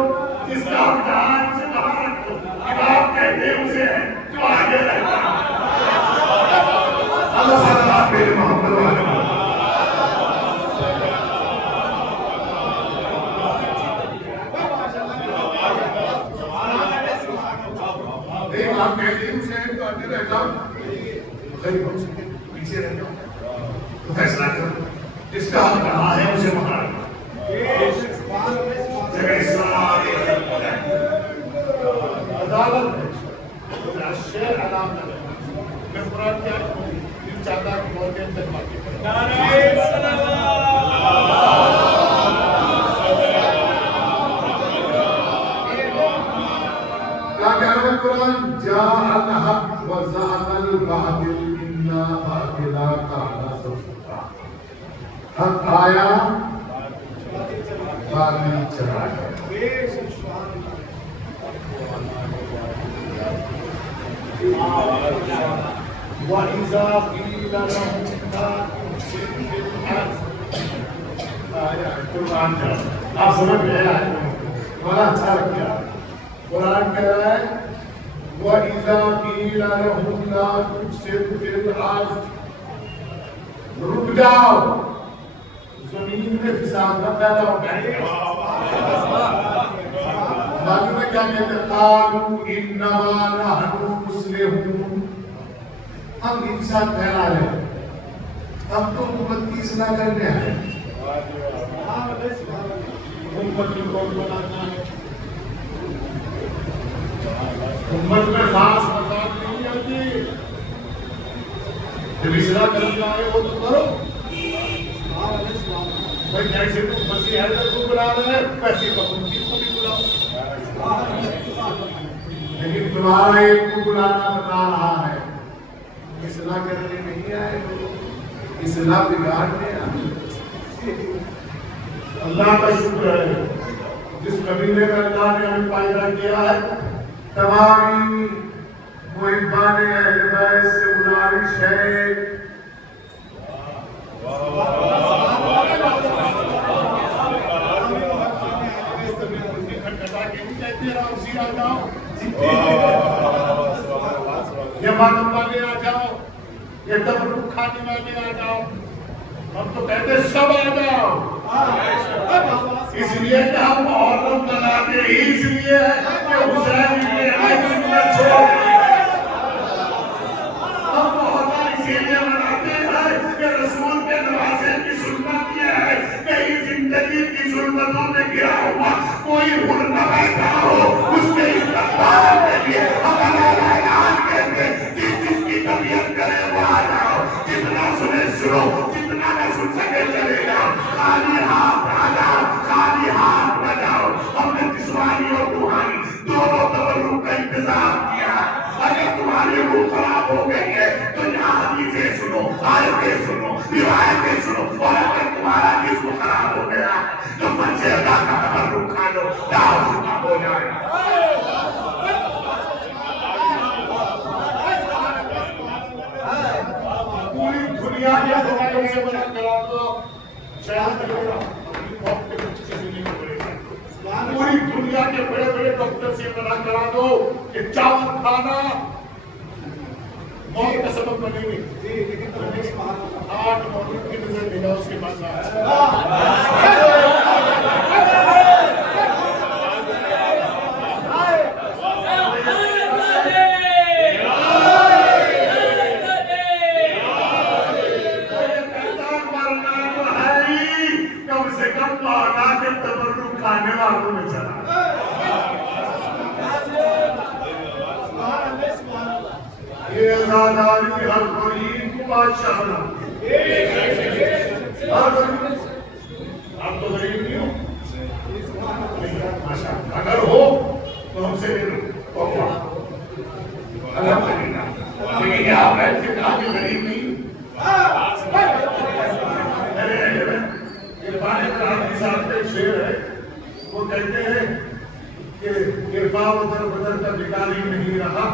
جس کا آپ جہاں سے باہر رکھو. آپ کہتے ہیں اسے ہے جو آگے رہتا ہے. اللہ صلی اللہ میرے محمد والے ایک آپ کہتے ہیں اسے ہے تو آگے رہتا ہوں. پیچھے رہ جاؤ تو فیصلہ کرو جس کا آپ کہاں ہے اسے باہر رکھو. جگہ اسلام عدالت ہے. شیر علام ہے. میں قرآن کیا دل چاہتا ہے کہ بہت دیر تک باقی کیا کہہ رہا ہے قرآن؟ جاء الحق وزهق الباطل ان الباطل کان زهوقا. حق آیا باطل چلا گیا. وَإِذَا قِيلَ لَهُمْ لَا تُفْسِدُوا فِي الْأَرْضِ. قرآن کا آپ سمجھ میں آئے بڑا اچھا لگ گیا. قرآن کہہ رہا ہے وَإِذَا قِيلَ لَهُمْ لَا تُفْسِدُوا فِي الْأَرْضِ. رک جاؤ زمین میں فساد نہ پیدا ہو جائے. معلوم ہے کیا کہتے ہیں؟ قالوا انما نحن مصلحون. ہم انسان پھیلا رہے ہیں. ہم تو امت کی اصلاح کرنے آئے ہیں. امت کو کون بنانا ہے؟ امت میں خاص مقام نہیں آتی. جب اصلاح کرنا ہے وہ تو کرو. بھائی جیسے تم مسیح حیدر کو بلا رہے ہیں ویسے بخوندی کو بھی بلاؤ. لیکن تمہارا ایک کو بلانا بتا رہا ہے. اصلاح کرنے نہیں آئے ہو, اصلاح بگاڑنے آئے. اللہ کا شکر ہے جس قبیلے کا اللہ نے ہمیں پیدا کیا ہے. تمام محبان اہل بیت سے گزارش ہے یہ معلوم والے آ جاؤ, یہ تبرک کھانے والے آ جاؤ. ہم تو کہتے سب آ جاؤ. اس لیے کہ ہم محرم مناتے ہی اس لیے کہ حسین ابن علی کی سنت چھوڑ دی. ہم محرم اسی لیے مناتے ہیں کہ رسول کے نواسے کی سنت یہ ہے کہ اس زندگی کی سنتوں میں گرا ہوا کوئی ہر نہ بیٹھا ہو اس کے استقبال کے لیے ہم اعلان کرتے جس کی طبیعت کرے وہ آ جاؤ. جتنا سنے سنو, جتنا نہ سن سکے چلے جاؤ. خالی ہاتھ آ جاؤ, خالی ہاتھ بجاؤ. ہم نے جسمانی اور روحانی دونوں تبرک کا انتظام کیا. اگر تمہاری روح خراب ہو گئی ہے تو یہاں حدیثیں سنو, آیتیں سنو, روایتیں سنو. اور اگر تمہارا جسم خراب ہو گیا تو منچے اللہ کا تبرک کھا لو, جاؤ شفا ہو جائے. پوری دنیا کے ڈاکٹر سے منع کرا دو, پوری دنیا کے بڑے بڑے ڈاکٹر سے منع کرا دو کہ چاول کھانا موت کا سبب بنے گی. 8 مولود کی نظر ملا اس کے پاس کھانے والوں میں چلا. یہ ازاداری ہر غریب کو بادشاہ بناتی ہے. آپ تو غریب نہیں ہو, اگر ہو تو ہم سے ملو. الحمدللہ. لیکن آپ ایسے کہا کہ غریب نہیں شیر ہے وہ کہتے ہیں کہ ارفا بدر بدر کا بکاری نہیں رہا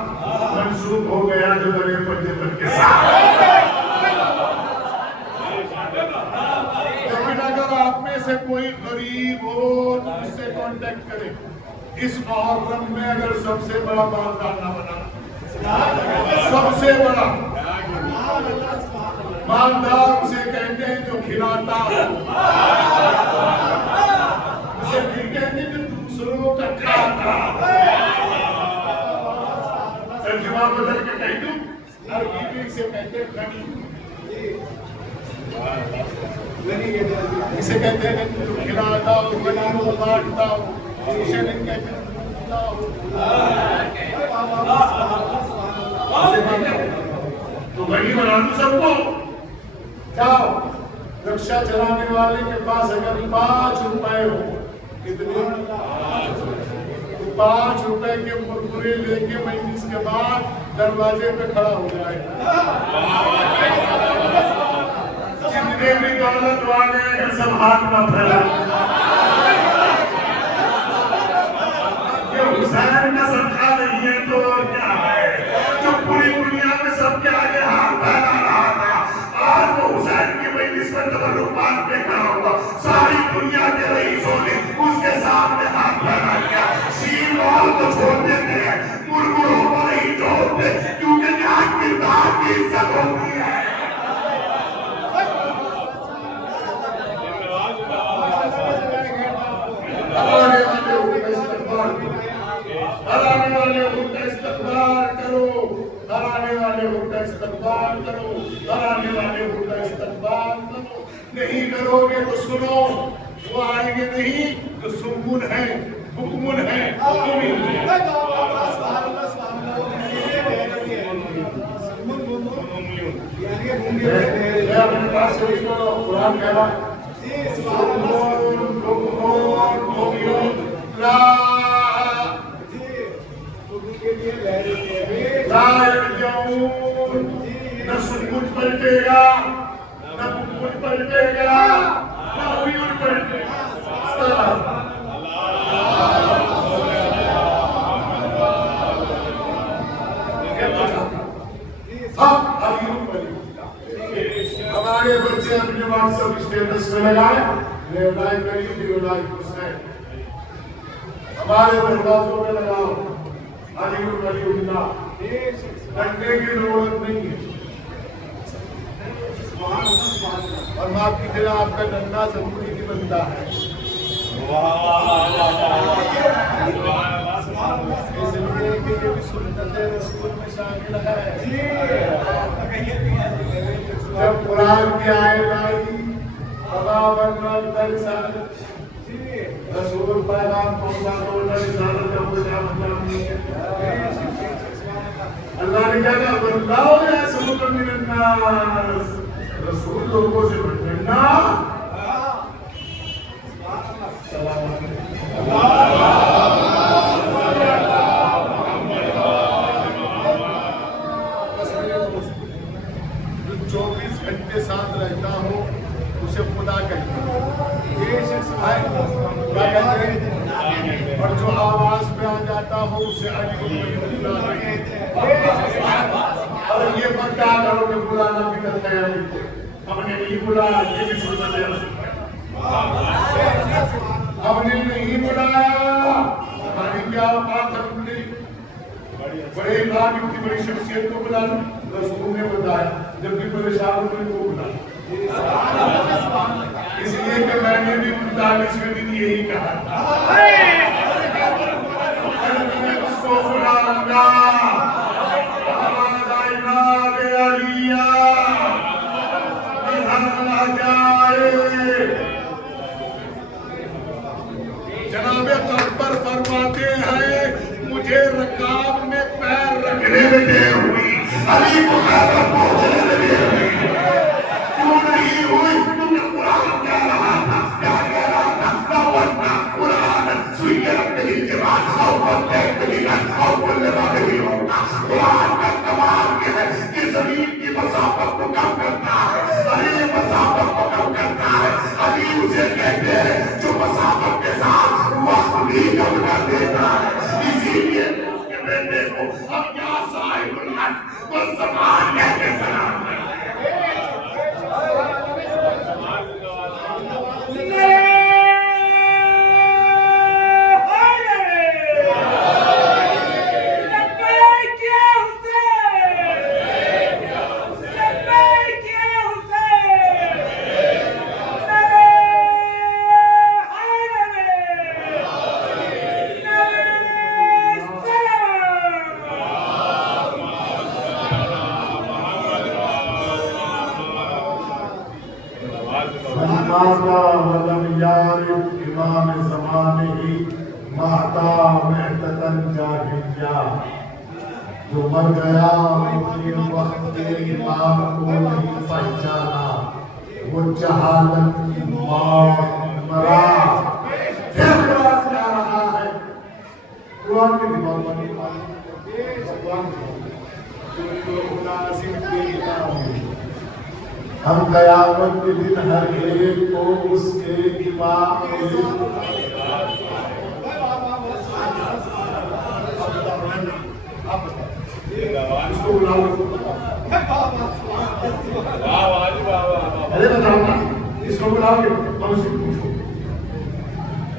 منسوخ ہو گیا جو درے پنجتن کے ساتھ. لیکن اگر آپ میں سے کوئی غریب ہو تو اس سے کانٹیکٹ کریں. اس محرم میں اگر سب سے بڑا مالدار نہ بنا, سب سے بڑا مالدار اسے کہتے ہیں جو کھلاتا ہے, اسے بھی کہتے ہیں جو دوسروں کا کھاتا. ترجمہ بدل کے کہہ دوں, عربی سے کہتے ہیں غنی. اسے کہتے ہیں جو کھلاتا ہو, غنی ہو, بانٹتا ہو. اسے نہیں کہتے تو غنی بنا دوں سب کو. جاؤ رکشا چلانے والے کے پاس اگر 5 روپے ہو, کتنے 5 روپے کے مرکرے لے کے مجلس کے بعد دروازے پہ کھڑا ہو جائے. جتنے بھی دولت والے ہیں سب ہاتھ نہ پھیلائیں. حسین کا صدقہ نہیں ہے تو اور کیا ہے, جو پوری دنیا میں سب کے آگے ہاتھ پھیلا رہا تھا آج وہ حسین کی مجلس میں تبرکات پہ کھڑا ہوا. ساری دنیا کے رئیسوں نے اس کے سامنے ہاتھ پھیلا لیا. شیر مال کو چھوڑ دیتے ہیں, مرمروں کو نہیں چھوڑتے کیونکہ یہاں کردار کی عزت ہوتی ہے. ہرانے والے ان کا استقبال کرو, ہرانے والے ان کا استقبال کرو, ہرانے والے ان کا استقبال کرو. نہیں کرو گے تو سنو, وہ آئیں گے نہیں تو سمن ہے, حکمن ہے. اپنے پاس سے قرآن کہہ رہا نہ سکون پلٹے گا, نہ بکن پلٹے گا, نہ عیون پلٹے گا. ہمارے بچے اپنے واٹس ایپ اسٹیٹس میں لگائیں لائک کریے, لائک حسین. ہمارے دروازوں میں لگاؤ علی ولی اللہ. ڈنڈے کی ضرورت نہیں ہے. اور معاف کیجیے آپ کا ڈنڈا ضروری نہیں بنتا ہے. اس لیے کہ یہ بھی سنت رسول میں شامل ہے. جب قرآن کی آیت آئی رسول پیغام پہنچا تو رسالت کا کوئی مطلب نہیں ہے. اللہ نے کہا کہ واللہ یعصمک من الناس, رسول لوگوں سے بچنا. جو 24 گھنٹے ساتھ رہتا ہو اسے خدا کہتے ہیں, اور جو آواز پہ آ جاتا ہو اسے علی ولی اللہ کہتے ہیں. اور یہ مت کیا کرو کہ بلانا بھی کرتے ہیں, ہم نے نہیں بلایا, یہ بھی سنت ہے. ہم نے نہیں بلایا, ہماری کیا بات ہے. بڑے کام اتنی بڑی شخصیت کو بلا لوں, رسول نے بتایا جب بھی پریشان ہو تو کو بلا. اس لیے کہ میں نے بھی 49ویں دن یہی کہا تھا, میں اس کو بلاؤں گا. جناب اکبر فرماتے ہیں مجھے رکاب میں پیر رکھنے میں دیر ہوئی, علی کو خیبر پہنچنے میں دیر ہوئی. کیوں نہیں ہوئی؟ کیونکہ قرآن کہہ رہا تھا, کیا کہہ رہا تھا, لَوَنَّا قُرْآنًا سُيِّرَتْ بِهِ الْجِبَالُ أَوْ قُطِّعَتْ بِهِ الْأَرْضُ أَوْ كُلِّمَ بِهِ الْمَوْتَىٰ. قرآن کا کمال یہ ہے کہ زمین کی مسافت کو کم کرتا ہے, ماتا ولم یارف امام زمانہ ماتا محتتن جاہلیہ، جو مر گیا اسی وقت کے امام کو نہیں پہچانا، وہ جہالت کی موت مرا۔ پھر قرآن سے آ رہا ہے، قرآن کے دماغ میں ہم قیامت کے دن ہر ایک کو اس کے امام کے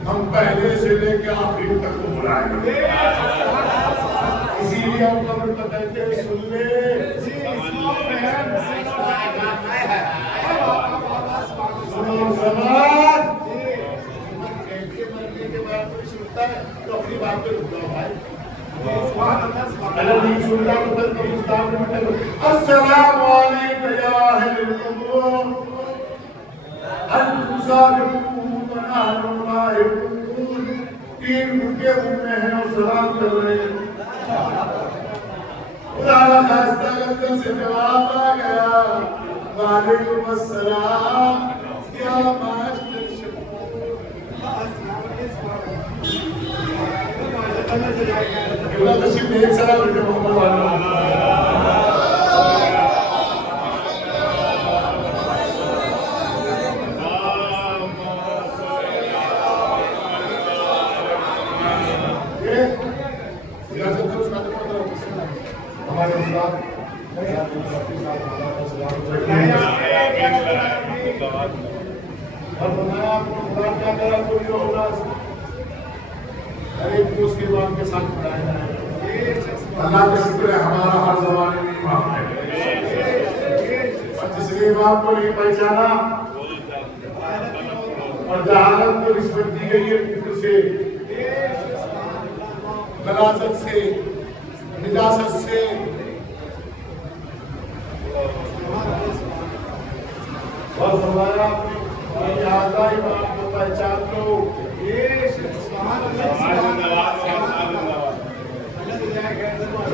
ہم پہلے سے لے کے آخر تک کو بلائیں گے، اسی لیے ہم قبر پر کہتے ہیں سن لے سماج مرنے کے بعد کوئی سنتا ہے تو اپنی بات پہ رک جاؤ بھائی، اگر نہیں سنتا تو پھر قبرستان میں بیٹھے رہو۔ السلام علیکم یا اہل القبور هل تصادقون ونحن لاحقون، تین رکے ہوئے ہیں اور سلام کر رہے ہیں۔ خدا خاصہ کرتے سے جواب آ گیا، وعلیکم السلام یا ماسٹر شکور۔ اللہ تشریف ایک سلام رکھے محمد والا ہمارے استاد اور بنایا آپ کو خدا کیا کرا کوئی ہوگا ہر ایک کو اس کے امام کے ساتھ پڑھایا جائے۔ اللہ کا شکر ہے ہمارا ہر زمانے میں امام ہے، اور جس نے امام کو نہیں پہچانا اور جہالت کو نسبت دی گئی ہے کفر سے، غلاظت سے، نجاست سے، اور فرمایا لہذا امام کو پہچان لو،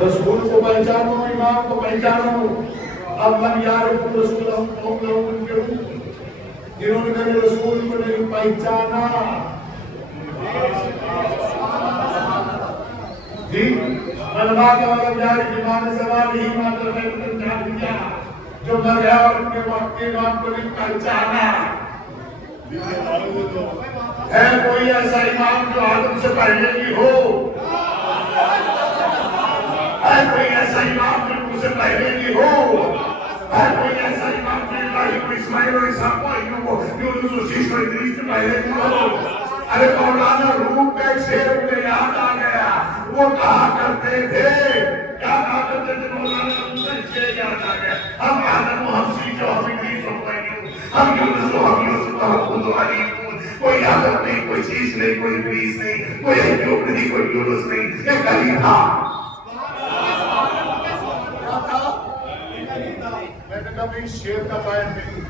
رسول کو پہچانو، امام کو پہچانو۔ اب من یعرف رسول ہم قوم لہم منکرون، جنہوں نے میرے رسول کو نہیں پہچانا، جی من مات ولم یعرف امام زمانہ مات محتتن جاہلیہ، جو مر گیا اور ان کے وقت کے امام کو نہیں پہچانا۔ ہے کوئی ایسا امام جو آدم سے پہلے بھی ہو؟ ہے کوئی ایسا امام جو ان سے پہلے بھی ہو؟ ہے کوئی ایسا امام جو ابراہیم و اسماعیل و اسحاق و ایوب و یونس و شیش و ادریس سے پہلے بھی ہو؟ ارے مولانا روم کا ایک شعر مجھے یاد آ گیا، وہ کہا کرتے تھے، کیا کہا کرتے تھے مولانا روم کا ایک شعر یاد آ گیا، ہم آدم و ہم شیش و ہم ادریس و ایوب، ہم یونس و ہم یوسف و ہم خود و علیم، کوئی آدم نہیں، کوئی شیش نہیں، کوئی ادریس نہیں، کوئی ایوب نہیں، کوئی یونس نہیں، ایک علی تھا۔ میں نے کبھی شیر کا قائم نہیں،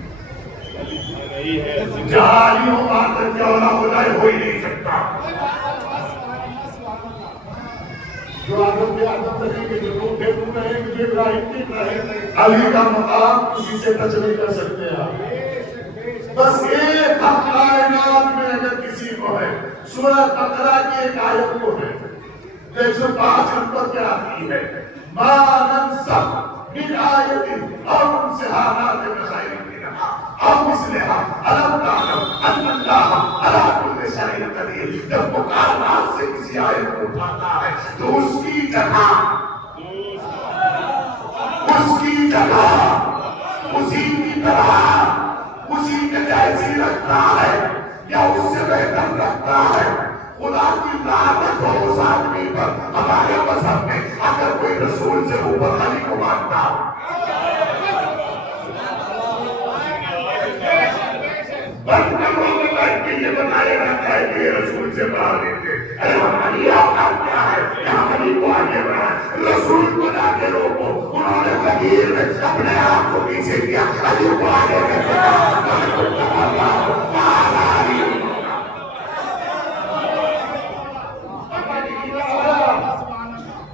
جہالیوں آدم کیا ہونا خدای ہو ہی نہیں سکتا، جو آدم کے آدم رہیں گے، جو روح کے روح رہیں گے، جو ابراہیم کی رہیں گے، علی کا مقام کسی سے ٹچ نہیں کر سکتے آپ۔ بس ایک حق کائنات میں اگر کسی کو ہے، سورہ بقرہ کی ایک آیت کو ہے، 105 نمبر پہ آتی ہے، ما ننسخ من آیت او ننسها نأتی بخیر منها او مثلها الم تعلم ان اللہ علی کل شیء قدیر۔ جب مقامات سے کسی آیت کو اٹھاتا ہے تو اس کی جگہ اسی کی طرح اسی کے جیسی رکھتا ہے یا اس سے بہتر رکھتا ہے۔ خدا کی لعنت ہو اس آدمی پر، ہمارے مذہب میں اگر کوئی رسول سے اوپر علی کو مانتا ہو، برطانوں میں بیٹھ کے یہ بتایا جاتا ہے کہ یہ رسول سے باہر دیتے، ارے علی آقا کیا ہے، یہاں علی کو آگے بڑھا، رسول کو جا کے روکو۔ انہوں نے فقیر میں اپنے آپ کو پیچھے کیا، علی کو آگے بڑھا۔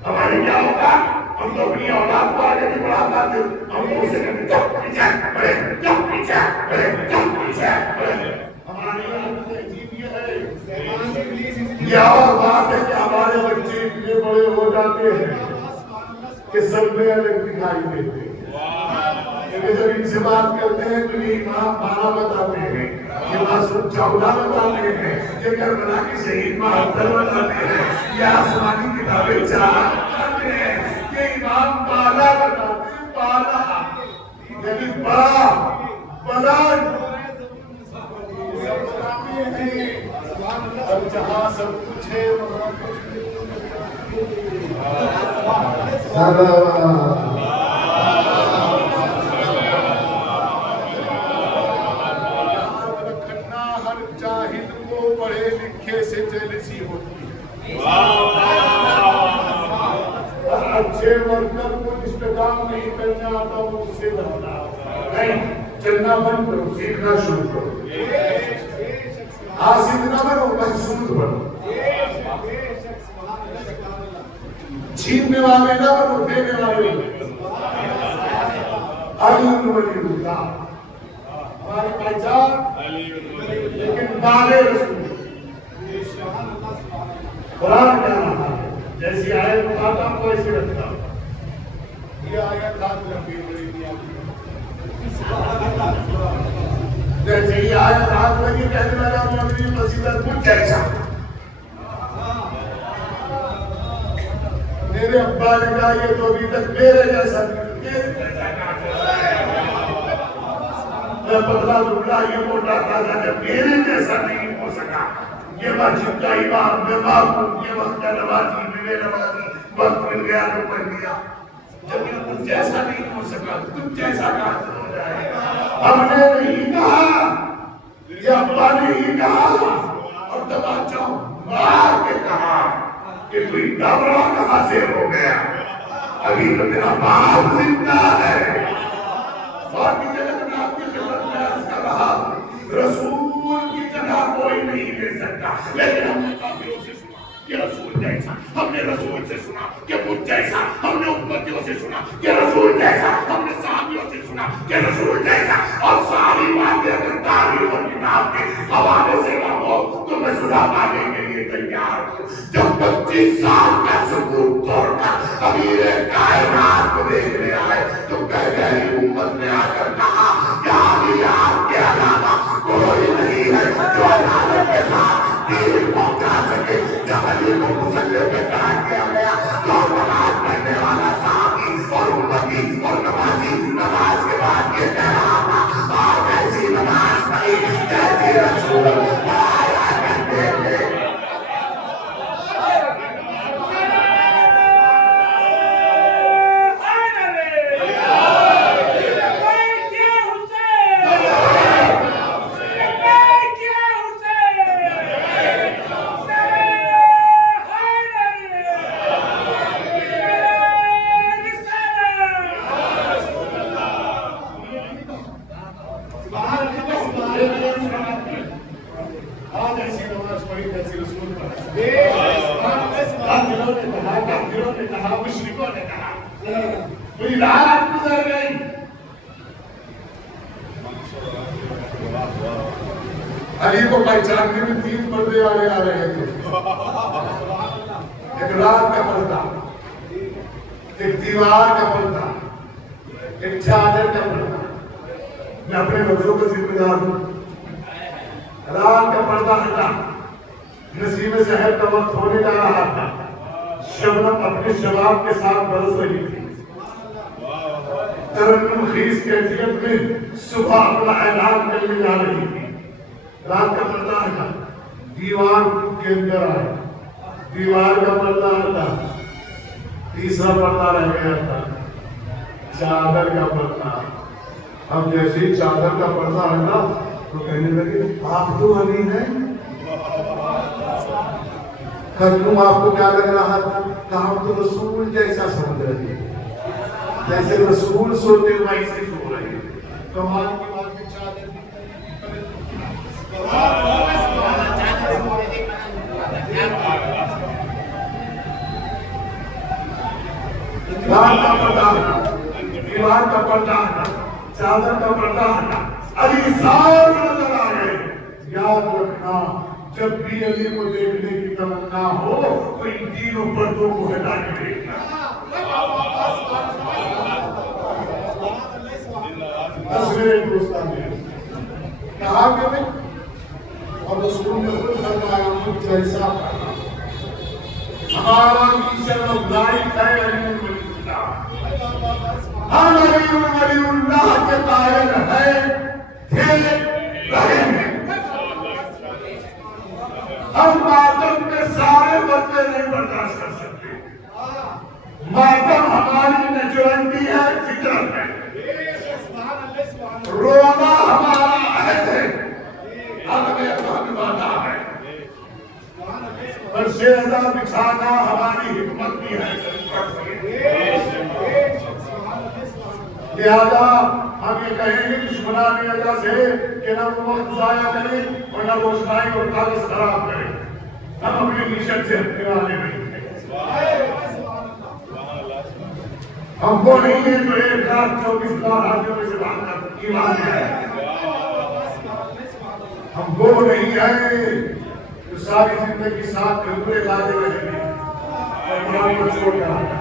ہمارے کیا ہوگا؟ ہم تو اپنی اولاد کو آگے بھی بڑھا پاتے، ہم تو اسے کہتے چپ پیچھے بڑھے، چپ پیچھے بڑھے، چپ پیچھے بڑھے۔ ہماری عجیب یہ ہے، یہ اور بات ہے کہ ہمارے بچے اتنے بڑے ہو جاتے ہیں کہ سب میں الگ دکھائی دیتے ہیں۔ جب ان سے بات کرتے ہیں تو یہ امام 12 بتاتے ہیں، یہ معصوم 14 بتاتے ہیں، یہ کربلا کی شہید 72 بتاتے ہیں، یہ آسمانی کتابیں 4 بتاتے ہیں، یہ امام 12 بتاتے ہیں، 12 یعنی بڑا اب جہاں سب کچھ ہے وہاں ہر جاہل کو پڑھے لکھے سے جیلسی ہوتی ہے، اچھے ورکر کو جس پہ کام نہیں کرنا آتا وہ اس سے ڈرنا نہیں، چلنا بند کرو، سیکھنا شروع کرو، حاسد نہ بنو، محسود بنو، چھیننے والے نہ بنو، دینے والے بنو۔ علی ولی اللہ ہماری پہچان، لیکن بارے رسول قرآن کہہ رہا ہے جیسی آیت اٹھاتا ہوں ویسے رکھتا ہوں۔ یہ آیت ہاتھ لمبی بڑی دیا جیسے یہ آیت ہاتھ لگی کہنے لگا مولوی فضیلت کچھ جیسا، میرے ابا نے کہا یہ تو ابھی تک میرے جیسا میں پتلا دبلا یہ موٹا تازہ جب میرے جیسا نہیں ہو سکا، یہ مسجد کا امام میں معموم، یہ وقت نمازی میں نمازی، وقت مل گیا تو پڑھ لیا، جب یہ تم جیسا نہیں ہو سکا تم جیسا کافر ہو جائے۔ ہم نے نہیں کہا، یہ ابا نے ہی کہا، اور تماچا مار کے کہا کہ تو اتنا بڑا کہاں سے ہو گیا، ابھی تو میرا باپ زندہ ہے۔ اور کی جگہ میں آپ کی خدمت میں عرض کر رہا رسول کی جگہ کوئی نہیں لے سکتا، لیکن ہم نے کافروں سے سنا کہ رسول جیسا، ہم نے رسول سے سنا کہ مجھ جیسا، ہم نے امتیوں سے سنا کہ رسول جیسا، ہم نے صحابیوں سے سنا کہ رسول جیسا، اور ساری باتیں اگر تاریخ اور کتاب کے حوالے سے نہ ہو تو میں سزا پانے کے لیے تیار ہوں۔ جب 25 سال کا ثبوت توڑ کر امیر کائنات کو دیکھنے آئے تو کہہ گئے امت نے آ کر کہا کیا آپ کے علاوہ کوئی نہیں ہے جو عدالت کے ساتھ دین پہنچا سکے۔ جب علی کو مسلے پہ قرار دیا گیا تو نماز پڑھنے والا صحابی اور امتی اور نمازی نماز کے بعد یہ کہہ رہا تھا آپ ایسی نماز پڑھی جیسی رسول پڑھایا کرتے تھے۔ علی کو پہچاننے میں 3 پردے آنے آ رہے تھے، ایک رات کا پردہ، ایک دیوار کا پردہ، ایک چادر کا پردہ۔ میں اپنے بچوں کا ذمہ دار ہوں۔ رات کا پردہ ہٹا، نسیم سحر کا وقت ہونے جا رہا تھا، شبنم اپنے شباب کے ساتھ برس رہی تھی، ترنم خیز کیفیت میں صبح اپنا اعلان کرنے جا رہی تھی۔ رات کا پردہ ہٹا، دیوار کے اندر آئے، دیوار کا پردہ ہٹا، تیسرا پردہ رہ گیا تھا، چادر کا پردہ۔ اب جیسے چادر کا پردہ ہٹا تو کہنے لگے آپ تو علی ہیں؟ تم آپ کو کیا لگ رہا تھا؟ کہا تو رسول جیسا سمجھ رہی ہے، جیسے رسول سوتے ویسے سو رہے۔ کمال کی بات ہے، چادر پردہ ہٹا، چادر کا پردہ ہٹا، علی صاحب نظر آ گئے. یاد رکھنا جب بھی علی کو دیکھنے کی تمنا ہو تو ان تینوں پردوں کو ہٹا کے دیکھنا. میرے دوستان نے کہا کہ میں اور رسول نے خود فرمایا خود جیسا ہمارا مشن آف لائف ہے علی ولی اللہ. ہم علی اللہ کے قائل ہیں تھے رہیں گے. ہم ماتم میں سارے بدلے نہیں برداشت کر سکتے. ماتم ہماری نیچرلٹی ہے، فطرت ہے. رونا ہمارا عہد ہے، ہمیں وعدہ ہے. پر شہزا بچھانا ہماری حکمت بھی ہے. لہذا ہم یہ کہیں گے دشمنانی وجہ سے کہ نہ وہ وقت ضائع کریں اور نہ روشنائی اور کاغذ خراب کریں. ہم اپنی مشن سے ہٹنے والے نہیں ہیں. ہم وہ نہیں ہیں جو 1,24,000 آدمیوں میں سے بات کر ایمان ہے. ہم وہ نہیں ہیں جو ساری زندگی ساتھ کلمے لاتے رہیں گے اور قرآن کو چھوڑ کر آئے.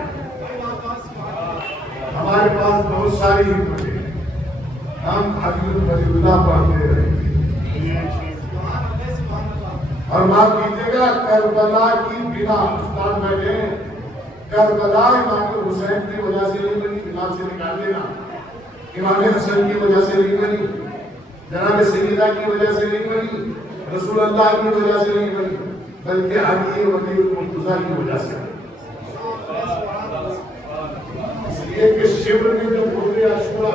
ہمارے پاس بہت ساری حکمتیں ہیں. ہم علی ولی اللہ پڑھتے رہیں گے. اور معاف کیجیے گا کربلا کی بنا استاد بیٹھے کربلا امام حسین کی وجہ سے نہیں بنی، امام سے نکال دینا. امام حسن کی وجہ سے نہیں بنی، جناب سیدہ کی وجہ سے نہیں بنی، رسول اللہ کی وجہ سے نہیں بنی، بلکہ علی ولی المرتضیٰ کی وجہ سے. اس لیے کہ شبر میں جو بھوٹے عاشورہ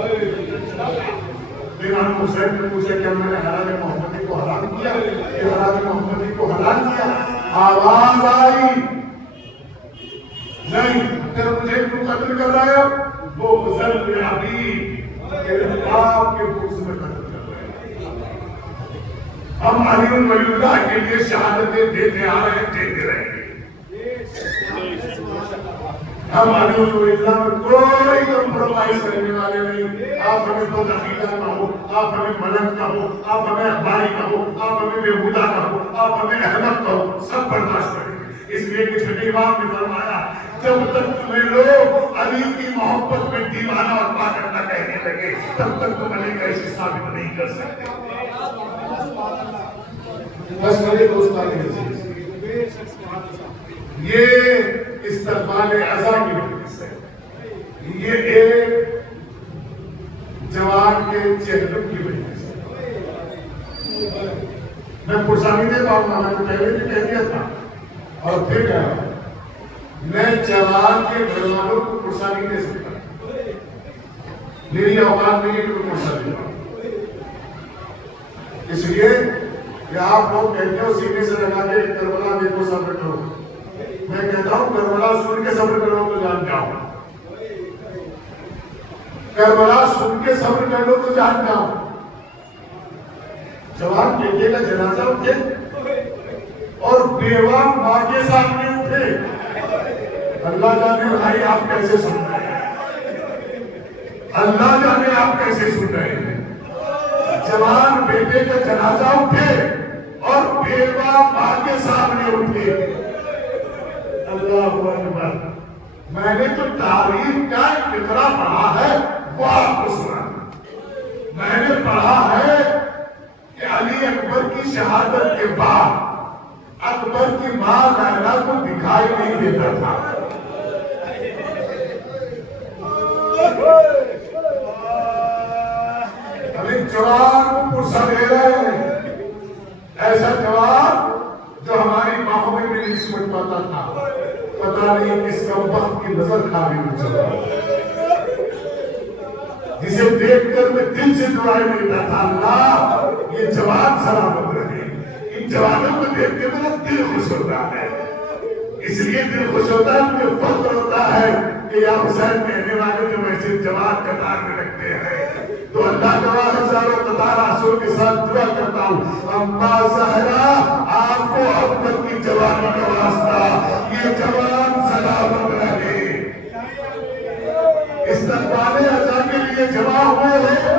امام حسین نے پوچھا کہ میں نے حرام محمدی کو حرام کیا، کہ حرام محمدی کو حلال کیا. آواز آئی نہیں اگر مجھے کیوں قتل کر رہے ہو؟ وہ بزرگ حبیب تیرے باپ کے بغض میں قتل کر رہے ہیں. ہم علی ولی اللہ کے لیے شہادتیں دیتے آ رہے ہیں، دیتے رہیں گے. ہم علی ولی اللہ میں کوئی کمپرومائز کرنے والے نہیں. آپ ہمیں تو عقیدہ کہو، آپ ہمیں ملک کہو، آپ ہمیں اخباری کہو، آپ ہمیں بیہودہ کہو، آپ ہمیں احمد کہو، سب برداشت کریں گے. اس لیے کہ چھٹے امام نے فرمایا جب تک تمہیں لوگ علی کی محبت میں دیوانہ اور پاگل نہ کہنے لگے تب تک تم علی کا اسے ثابت نہیں کر سکتے. بس میرے دوستان عزیز، یہ استقبال عزا کی وجہ سے، یہ ایک جوان کے چہرے کی وجہ سے. میں پرسانی دے پاؤں گا، میں نے پہلے بھی کہہ دیا تھا اور پھر کہا میں جوان کے گھر والوں کو پرسانی دے سکتا. میری اوقات نہیں ہے کہ میں پرسانی دے. اس لیے کہ آپ لوگ کہتے ہو سینے سے لگا کے کربلا دیکھو صبر کرو. میں کہتا ہوں کربلا سن کے صبر کرو تو جان جاؤ. کربلا سن کے صبر کر لو تو جان جاؤ. جوان بیٹے کا جنازہ اٹھے اور بیوہ ماں کے سامنے اٹھے. اللہ جانے بھائی آپ کیسے سن رہے ہیں، اللہ جانے آپ کیسے سن رہے ہیں. جوان بیٹے کا جنازہ اٹھے اور بیوہ ماں کے سامنے اٹھے. اللہ اکبر. میں نے تو تاریخ کا ایک فقرہ پڑھا ہے وہ آپ کو سنا. میں نے پڑھا ہے کہ علی اکبر کی شہادت کے بعد اکبر کی ماں لیلا کو دکھائی نہیں دیتا تھا. ابھی جوان کو پرسا دے رہے ہیں، ایسا جوان جو ہماری ماہوں میں بھی نہیں سمجھ پاتا تھا. پتہ نہیں کس کا وقت کی نظر کھانے میں چلا، جسے دیکھ کر میں دل سے دعائیں دیتا تھا اللہ یہ جوان سلامت رہے. ان جوانوں کو دیکھ کے میرا دل خوش ہوتا ہے. اس لیے دل خوش ہوتا ہے، مجھے فخر ہوتا ہے کہ یا حسین کہنے والے جو ایسے جوان قطار میں رکھتے ہیں. تو اللہ جوان ہزاروں قطار آنسوں کے ساتھ دعا کرتا ہوں اماں زہرا آپ کو اب تک کی جوانی کا واسطہ یہ جوان سلامت رہے. استقبال عزا کے لیے لیے جمع ہوئے ہو،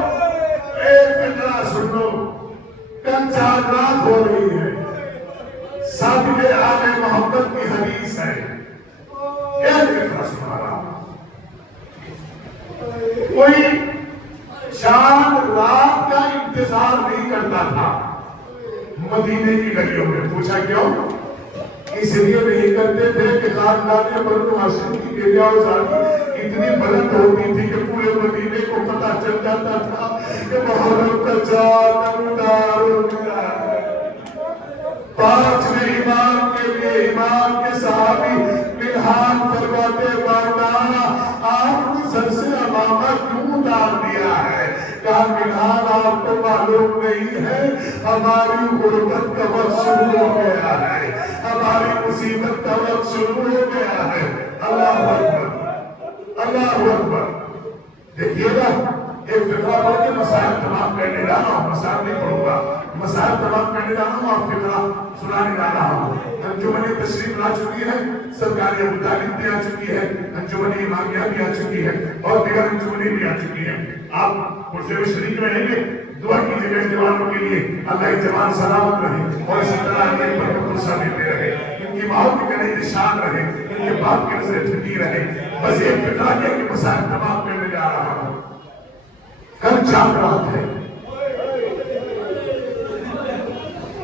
ایک فکرہ سن لو، کل 4 رات ہو رہی ہے، صادق آل محمد کی حدیث ہے، ایک فکرہ سنا رہا ہوں۔ کوئی چاند رات کا انتظار نہیں کرتا تھا مدینے کی گلیوں میں۔ پوچھا کیوں؟ اس لیے نہیں کرتے تھے کہ خاندان بنو ہاشم کی بیویاں اور ذاتی اتنی بلند ہوتی تھی کہ پورے مدینے کو پتہ چل جاتا تھا کہ محرم کا چاند نمودار ہو گیا ہے۔ 5ویں امام کے لیے امام کے صحابی ملحان فرماتے مولانا آپ نے سر سے امامہ کیوں اتار دیا ہے؟ کہا ملحان آپ کو معلوم نہیں ہے ہماری غربت کا وقت شروع ہو گیا ہے، ہماری مصیبت کا وقت شروع ہو گیا ہے۔ اللہ اکبر، اللہ اکبر۔ دیکھیے گا ایک فقرہ پڑھ کے مسائل تمام کرنے جا رہا ہوں، مسائل نہیں پڑھوں گا، مسائل تمام کرنے جا رہا ہوں اور فقرہ سنانے جا رہا ہوں۔ انجمن تشریف لا چکی ہے، سرکار ابو طالب بھی آ چکی ہے، انجمن امامیہ بھی آ چکی ہے اور دیگر انجمنیں بھی آ چکی ہیں۔ آپ کرسی میں شریک رہیں گے، دعا کیجیے گا جوانوں کے لیے اللہ کی جوان سلامت رہے اور اسی طرح یہ پر پرسہ دیتے رہے، ان کی ماؤں کی کنے نشان رہے، ان کے باپ کی نظر ٹھنڈی رہے۔ بس ایک فقرہ ہے کہ مسائل تمام کرنے جا رہا ہوں۔ کل 4 رات ہے،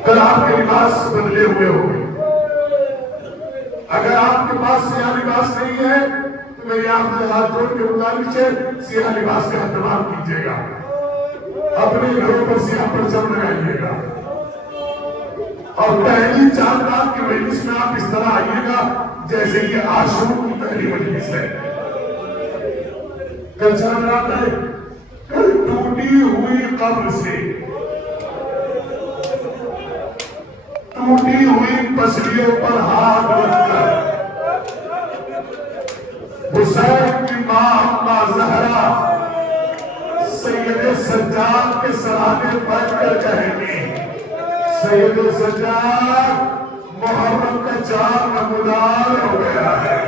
کل آپ کے لباس بدلے ہوئے ہوں گے۔ اگر آپ کے پاس سیاہ لباس نہیں ہے تو میری آپ سے ہاتھ جوڑ کے گزارش ہے سیاہ لباس کا اہتمام کیجیے گا، اپنے گھروں پر سیاہ پرچم لگائیے گا اور پہلی 4 رات کی مجلس میں آپ اس طرح آئیے گا جیسے کہ عاشور کی پہلی مجلس ہے۔ کل 4 رات ہے، کل ٹوٹی ہوئی قبر سے، ٹوٹی ہوئی پسلیوں پر ہاتھ رکھ کر حسین کی ماں اما زہرا سید سجاد کے سرانے بیٹھ کر کہیں گی سید سجاد محرم کا چاند نمودار ہو گیا ہے۔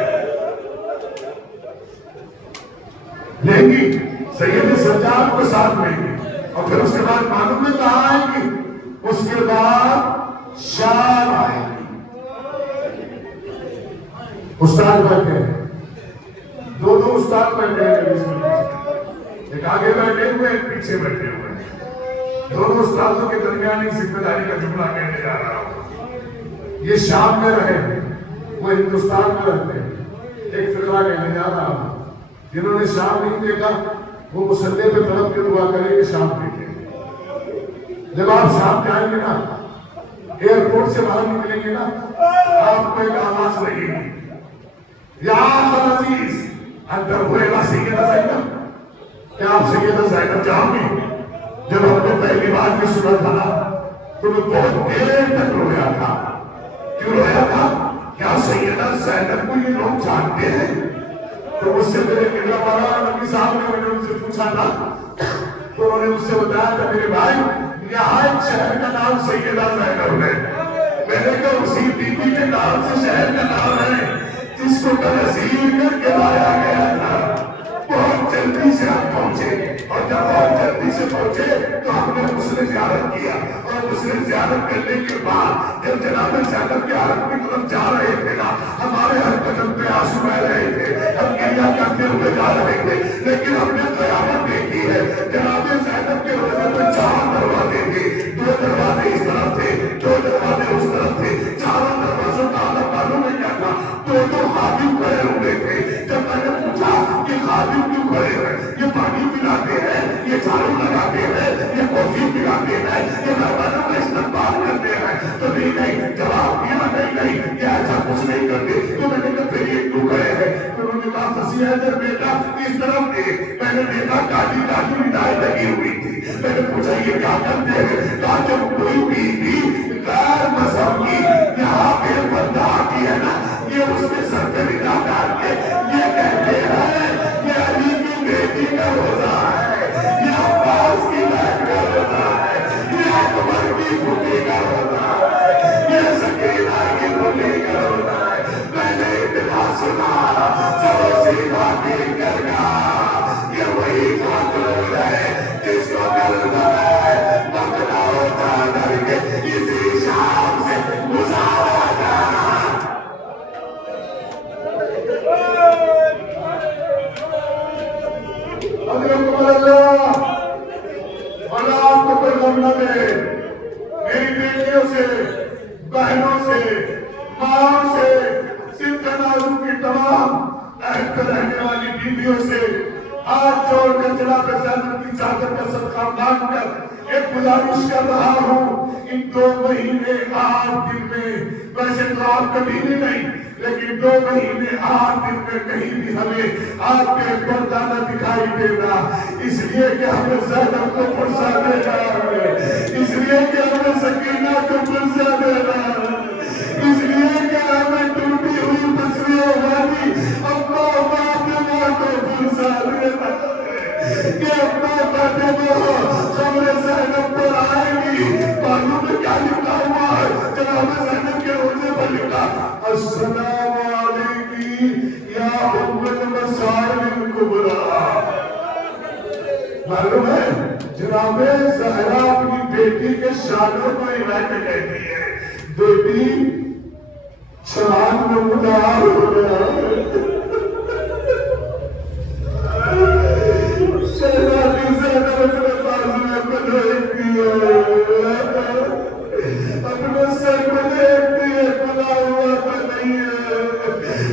لیں گی سید سجاد کو ساتھ لیں گی اور پھر اس کے بعد معلوم ہے کہاں آئیں گی؟ اس کے بعد شام آئیں گی۔ استاد بیٹھے ہیں، 2 استاد بیٹھے ہیں، ایک آگے بیٹھے ہوئے ایک پیچھے بیٹھے ہوئے ہیں۔ دونوں استادوں کے درمیان ایک ذمہ داری کا جملہ کہنے جا رہا ہوں۔ یہ شام میں رہے ہیں، وہ ہندوستان میں رہتے ہیں۔ ایک فقرہ کہنے جا رہا ہوں، جنہوں نے شام نہیں دیکھا وہ مسلح پہ طلب کے دعا کریں کہ شام دیکھیں۔ جب آپ شام جائیں گے نا، ایئرپورٹ سے باہر نکلیں گے نا، آپ کو ایک آواز لگے گی، یا عزیز اندر ہوئے گا سیدہ زینب۔ کیا آپ سیدہ زینب جاؤ گے؟ جب ہم نے پہلی بار یہ سنا تھا تو میں بہت دیر تک رویا تھا۔ کیوں رویا تھا؟ کیا سیدہ زینب کو یہ لوگ جانتے ہیں؟ تو مجھ سے میرے قبلہ والا نبی صاحب نے ان سے پوچھا تھا تو انہوں نے مجھ سے بتایا تھا میرے بھائی یہاں ایک شہر کا نام سیدہ زینب ہے۔ میں نے کہا اسی بی بی کے نام سے شہر کا نام ہے جس کو تنظیم کر کے لایا گیا تھا۔ بہت جلدی سے ہم پہنچے اور جب بہت جلدی سے پہنچے تو ہم نے غسل زیارت کیا اور غسل زیارت کرنے کے بعد جب جناب زینب کے حرم کی طرف جا رہے تھے نا، ہمارے ہر قدم پہ آنسو بہ رہے تھے، ہم گریہ کرتے ہوئے جا رہے تھے، لیکن ہم نے قیامت دیکھی ہے۔ جناب زینب کے روزے میں 4 دروازے تھے، 2 دروازے اس طرف تھے، 2 دروازے اس طرف تھے، 4 دروازوں کا عالم معلوم ہے کیا تھا؟ 2 خادم کھڑے ہوئے تھے۔ جب میں نے پوچھا کہ خادم کیوں کھڑے ہیں؟ یہ پانی پلاتے ہیں، یہ جھاڑو لگاتے ہیں، یہ کافی پلاتے ہیں، یہ مہمانوں کا استقبال کرتے ہیں، تو نہیں جواب دیا نہیں یہ ایسا کچھ نہیں کرتے۔ تو میں نے کہا پھر یہ کیوں کھڑے ہیں؟ تو انہوں نے کہا فصیح حیدر بیٹا اس طرف دیکھ۔ میں نے دیکھا کالی کالی ندائیں لگی ہوئی تھی۔ میں نے پوچھا یہ کیا کرتے ہیں؟ کہا جب کوئی بیوی غیر مذہب کی یہاں پہ بندہ آتی ہے نا، یہ اس کے سر پہ نگاہ ڈال کے یہ کہتے ہیں یہ علی کی بیٹی کا روزہ ہے، یہ عباس کی بہن کا روزہ ہے، یہ اکبر کی پھوپھی کا روزہ ہے، یہ سکینہ کی پھوپھی کا روزہ ہے۔ میں نے اتنا سنا سب سیدھا ٹھیک کر گا یہ وہی قاتل پر رہنے والی بیویوں سے ہاتھ جوڑ کر جناب زینب کی چادر کا صدقہ مانگ کر ایک گزارش کر رہا ہوں، ان 2 مہینے 8 دن میں، ویسے تو آپ کبھی بھی نہیں، لیکن 2 مہینے 8 دن میں کہیں بھی ہمیں آپ کے پردہ نہ دکھائی دینا، اس لیے کہ ہمیں زینب کو فرصہ دینا ہے، اس لیے کہ ہمیں سکینہ کو فرصہ دینا ہے، اس لیے کہ ہمیں ٹوٹی ہوئی بچڑیوں والی اما فاطمہ کو فرصہ دینا ہے کہ اما فاطمہ قبر زینب پر آئے گی، معلوم ہے کیا لکھا ہوا ہے؟ جناب زینب کے روزے پر لکھا السلام علیکی یا ام المصائب الکبریٰ۔ معلوم ہے جناب زہرا اپنی بیٹی کے شانوں کو علاج کہتی ہے، بیٹی شان میں مدار ہو گیا، شہزادی زینب اپنے بازو کو دیکھتی ہے، اپنے سر کو دیکھتی ہے، کھلا ہوا تو نہیں ہے،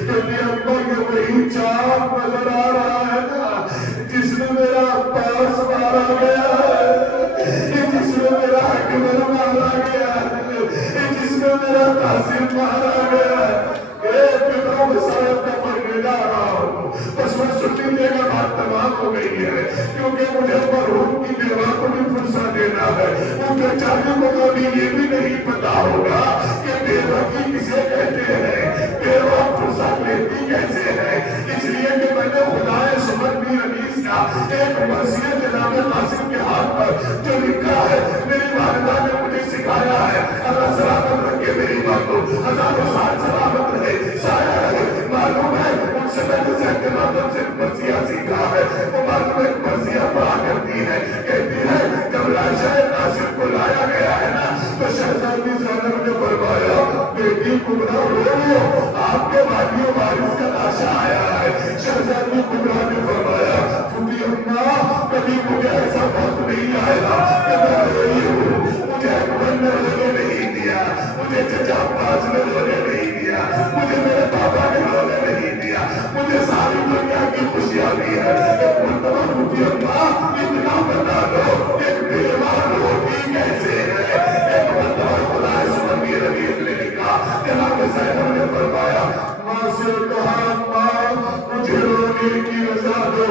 کہتی ابا یہ وہی چاپ نظر آ رہا ہے نا جس میں میرا عباس مارا گیا ہے، جس میں میرا اکبر مارا گیا ہے، جس میں میرا قاسم مارا گیا ہے، فکروں میں صاحب کا پڑھنے جا رہا ہوں، بس میں چھٹی دے گا، بات تمام ہو گئی ہے، کیونکہ مجھے مرحوم کی بیوہ کو بھی فرصت دینا ہے، ان کے چاہنے کو کبھی یہ بھی نہیں پتا ہوگا کہ بیوہ کی کسے کہتے ہیں، بیوہ فرصت لیتی کیسے ہے، اس لیے کہ میں نے خدائے سمر بھی علیس کا ایک مرثیہ جناب قاسم کے ہاتھ پر جو لکھا ہے، میری والدہ نے مجھے سکھایا ہے، اللہ سلامت رکھے میری ماں کو، ہزاروں سال سلامت رہے، سایہ رہے، معلوم ہے ان سے میں نے زہد مادم سے مرثیہ سیکھا ہے، وہ معلوم ایک مرثیہ پڑھا کرتی ہے، کہتی ہے جب لاشہ قاسم کو لایا گیا ہے نا تو شہزادی زینب نے فرمایا بیٹی کبریٰ رو، آپ کے والد و وارث کا لاشہ آیا ہے، شہزادی کبریٰ نے فرمایا پھوپھی اماں کبھی مجھے ایسا وقت نہیں آئے گا کہ میں روئی ہوں، مجھے اکبر نے رونے نہیں دیا، مجھے چچا عباس نے رونے نہیں دیا، مجھے میرے پاپا نے رونے نہیں دیا، مجھے ساری دنیا کی خوشیاں دی ہے، ایک مرتبہ پھوپھی اماں اتنا بتا دو ایک بیوہ روتی کیسے ہے، ایک مرتبہ خدا سبحانہ ربیعت نے لکھا، جناب زینب نے فرمایا ماں سے کہا ماں مجھے رونے کی رضا دو،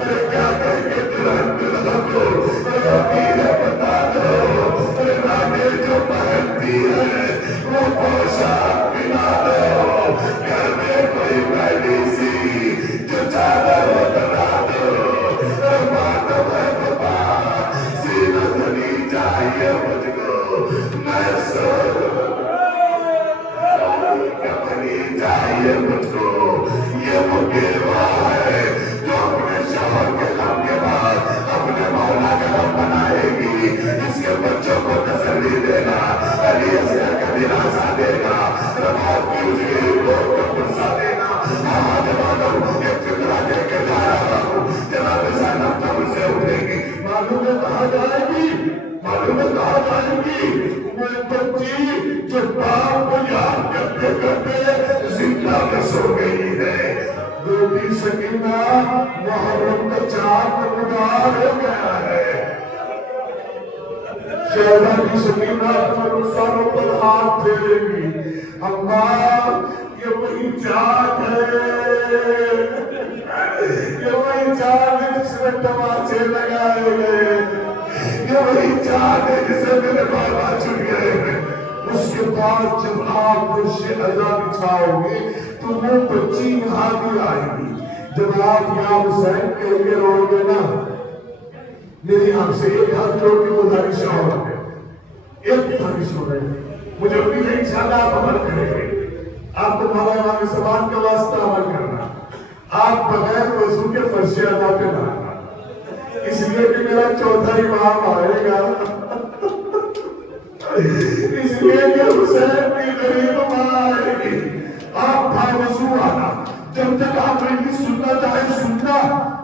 ارے کیا کہہ کے ترنت لگا دو، روتی ہے بتا دو، ارے رانے جو پہنتی ہے وہ پوشاک پہنا دو، گھر میں کوئی بیٹی سی جو چادر اترا دو، ارے ماتم ہے پپا سینہ زنی چاہیے مجھ کو، میں سو کپنی چاہیے مجھ کو، یہ وہ بیوہ ہے جو اپنے شوہر کے غم کے بعد اپنے مولا کا غم بنائے گی، اس کے بچوں کو تسلی دینا، علی اصغر کا دلاسا دینا، رباب کی اجلی لوگ کو فرصہ دینا، ہاں جوانوں ایک فکرہ دے کے جا رہا ہوں، جناب زینب جب سے اٹھے گی، معلوم ہے کہاں جائے گی، معلوم ہے کہاں جائے گی، وہ بچی جو باپ کو یاد کرتے کرتے زندہ میں سو گئی ہے، بیٹی سکینہ محرم کا چاند مدار ہو گیا ہے، شہزادی سکینہ اپنے رخساروں پر ہاتھ پھیرے گی، اماں یہ وہی چاند ہے، یہ وہی چاند ہے جس میں تماچے لگائے گئے، یہ وہی چاند ہے جسے میرے بابا چھڑ گئے ہیں، اس کے بعد جب آپ فرش عزا بچھاؤ گے تو وہ بچی یہاں بھی آئے گی، جب آپ یا حسین کہہ کے رو گے نا، میری آپ سے ایک ہاتھ جوڑ کے گزارش ہو رہا ہے، ایک گزارش ہو رہی ہے، مجھے امید ہے انشاءاللہ آپ عمل کریں گے، آپ کو مولا امام زمان کا واسطہ عمل کرنا، آپ بغیر وضو کے فرش عزا پہ نہ آنا، اس لیے کہ میرا چوتھا امام آئے گا، اس لیے کہ حسین کی غریب ماں آئے گی، آپ باوضو آنا، جب تک آپ نہیں سننا چاہے سننا،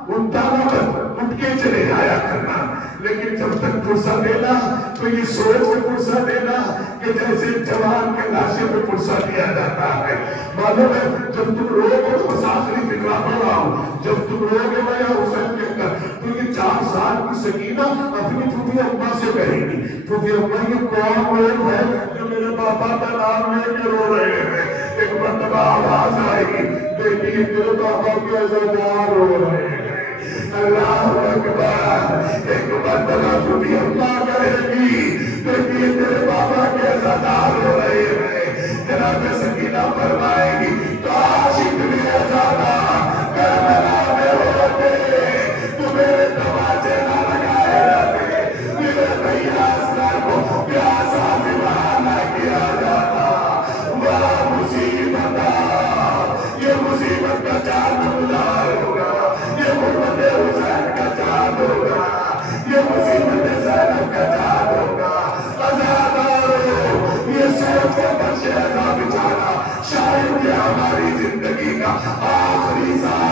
اٹھانا مت، اٹھ کے چلے آیا کرنا، لیکن جب تک فرصہ دینا تو یہ سوچ کے فرصہ دینا کہ جیسے جوان کے لاشے پہ پرسا دیا جاتا ہے. معلوم ہے جب تم روگے تو بس آخری فکرہ پڑھ رہا ہوں، جب تم روگے میں یا حسین کے کر تو یہ 4 سال کی سکینہ اپنی پھوپھی اماں سے کہے گی، پھوپھی اماں یہ کون لوگ ہے جو میرے پاپا کا نام لے کے رو رہے ہیں. ایک مرتبہ آواز آئے گی، بیٹی تیرے پاپا کے عزادار رو رہے ہیں. اللہ اکبر. ایک مرتبہ پھوپھی اماں کہے گی، بیٹی تیرے پاپا کے عزادار رو رہے ہیں. جناب سکینہ فرمائے گی کاش اتنے عزادہ کربلا میں ہوتے تو میرے تماچے نہ لگائے جاتے، میرے بھیا اسلام کو پیاسا سے بہانا کیا جاتا. واہ مصیبت، یہ مصیبت کا چاند گزار ہوگا، یہ محمد حسین کا چاند ہوگا، یہ مصیبت زینب کا چاند ہوگا. عزادارو یہ سوچ کر شہزا بچانا شاید یہ ہماری زندگی کا آخری سال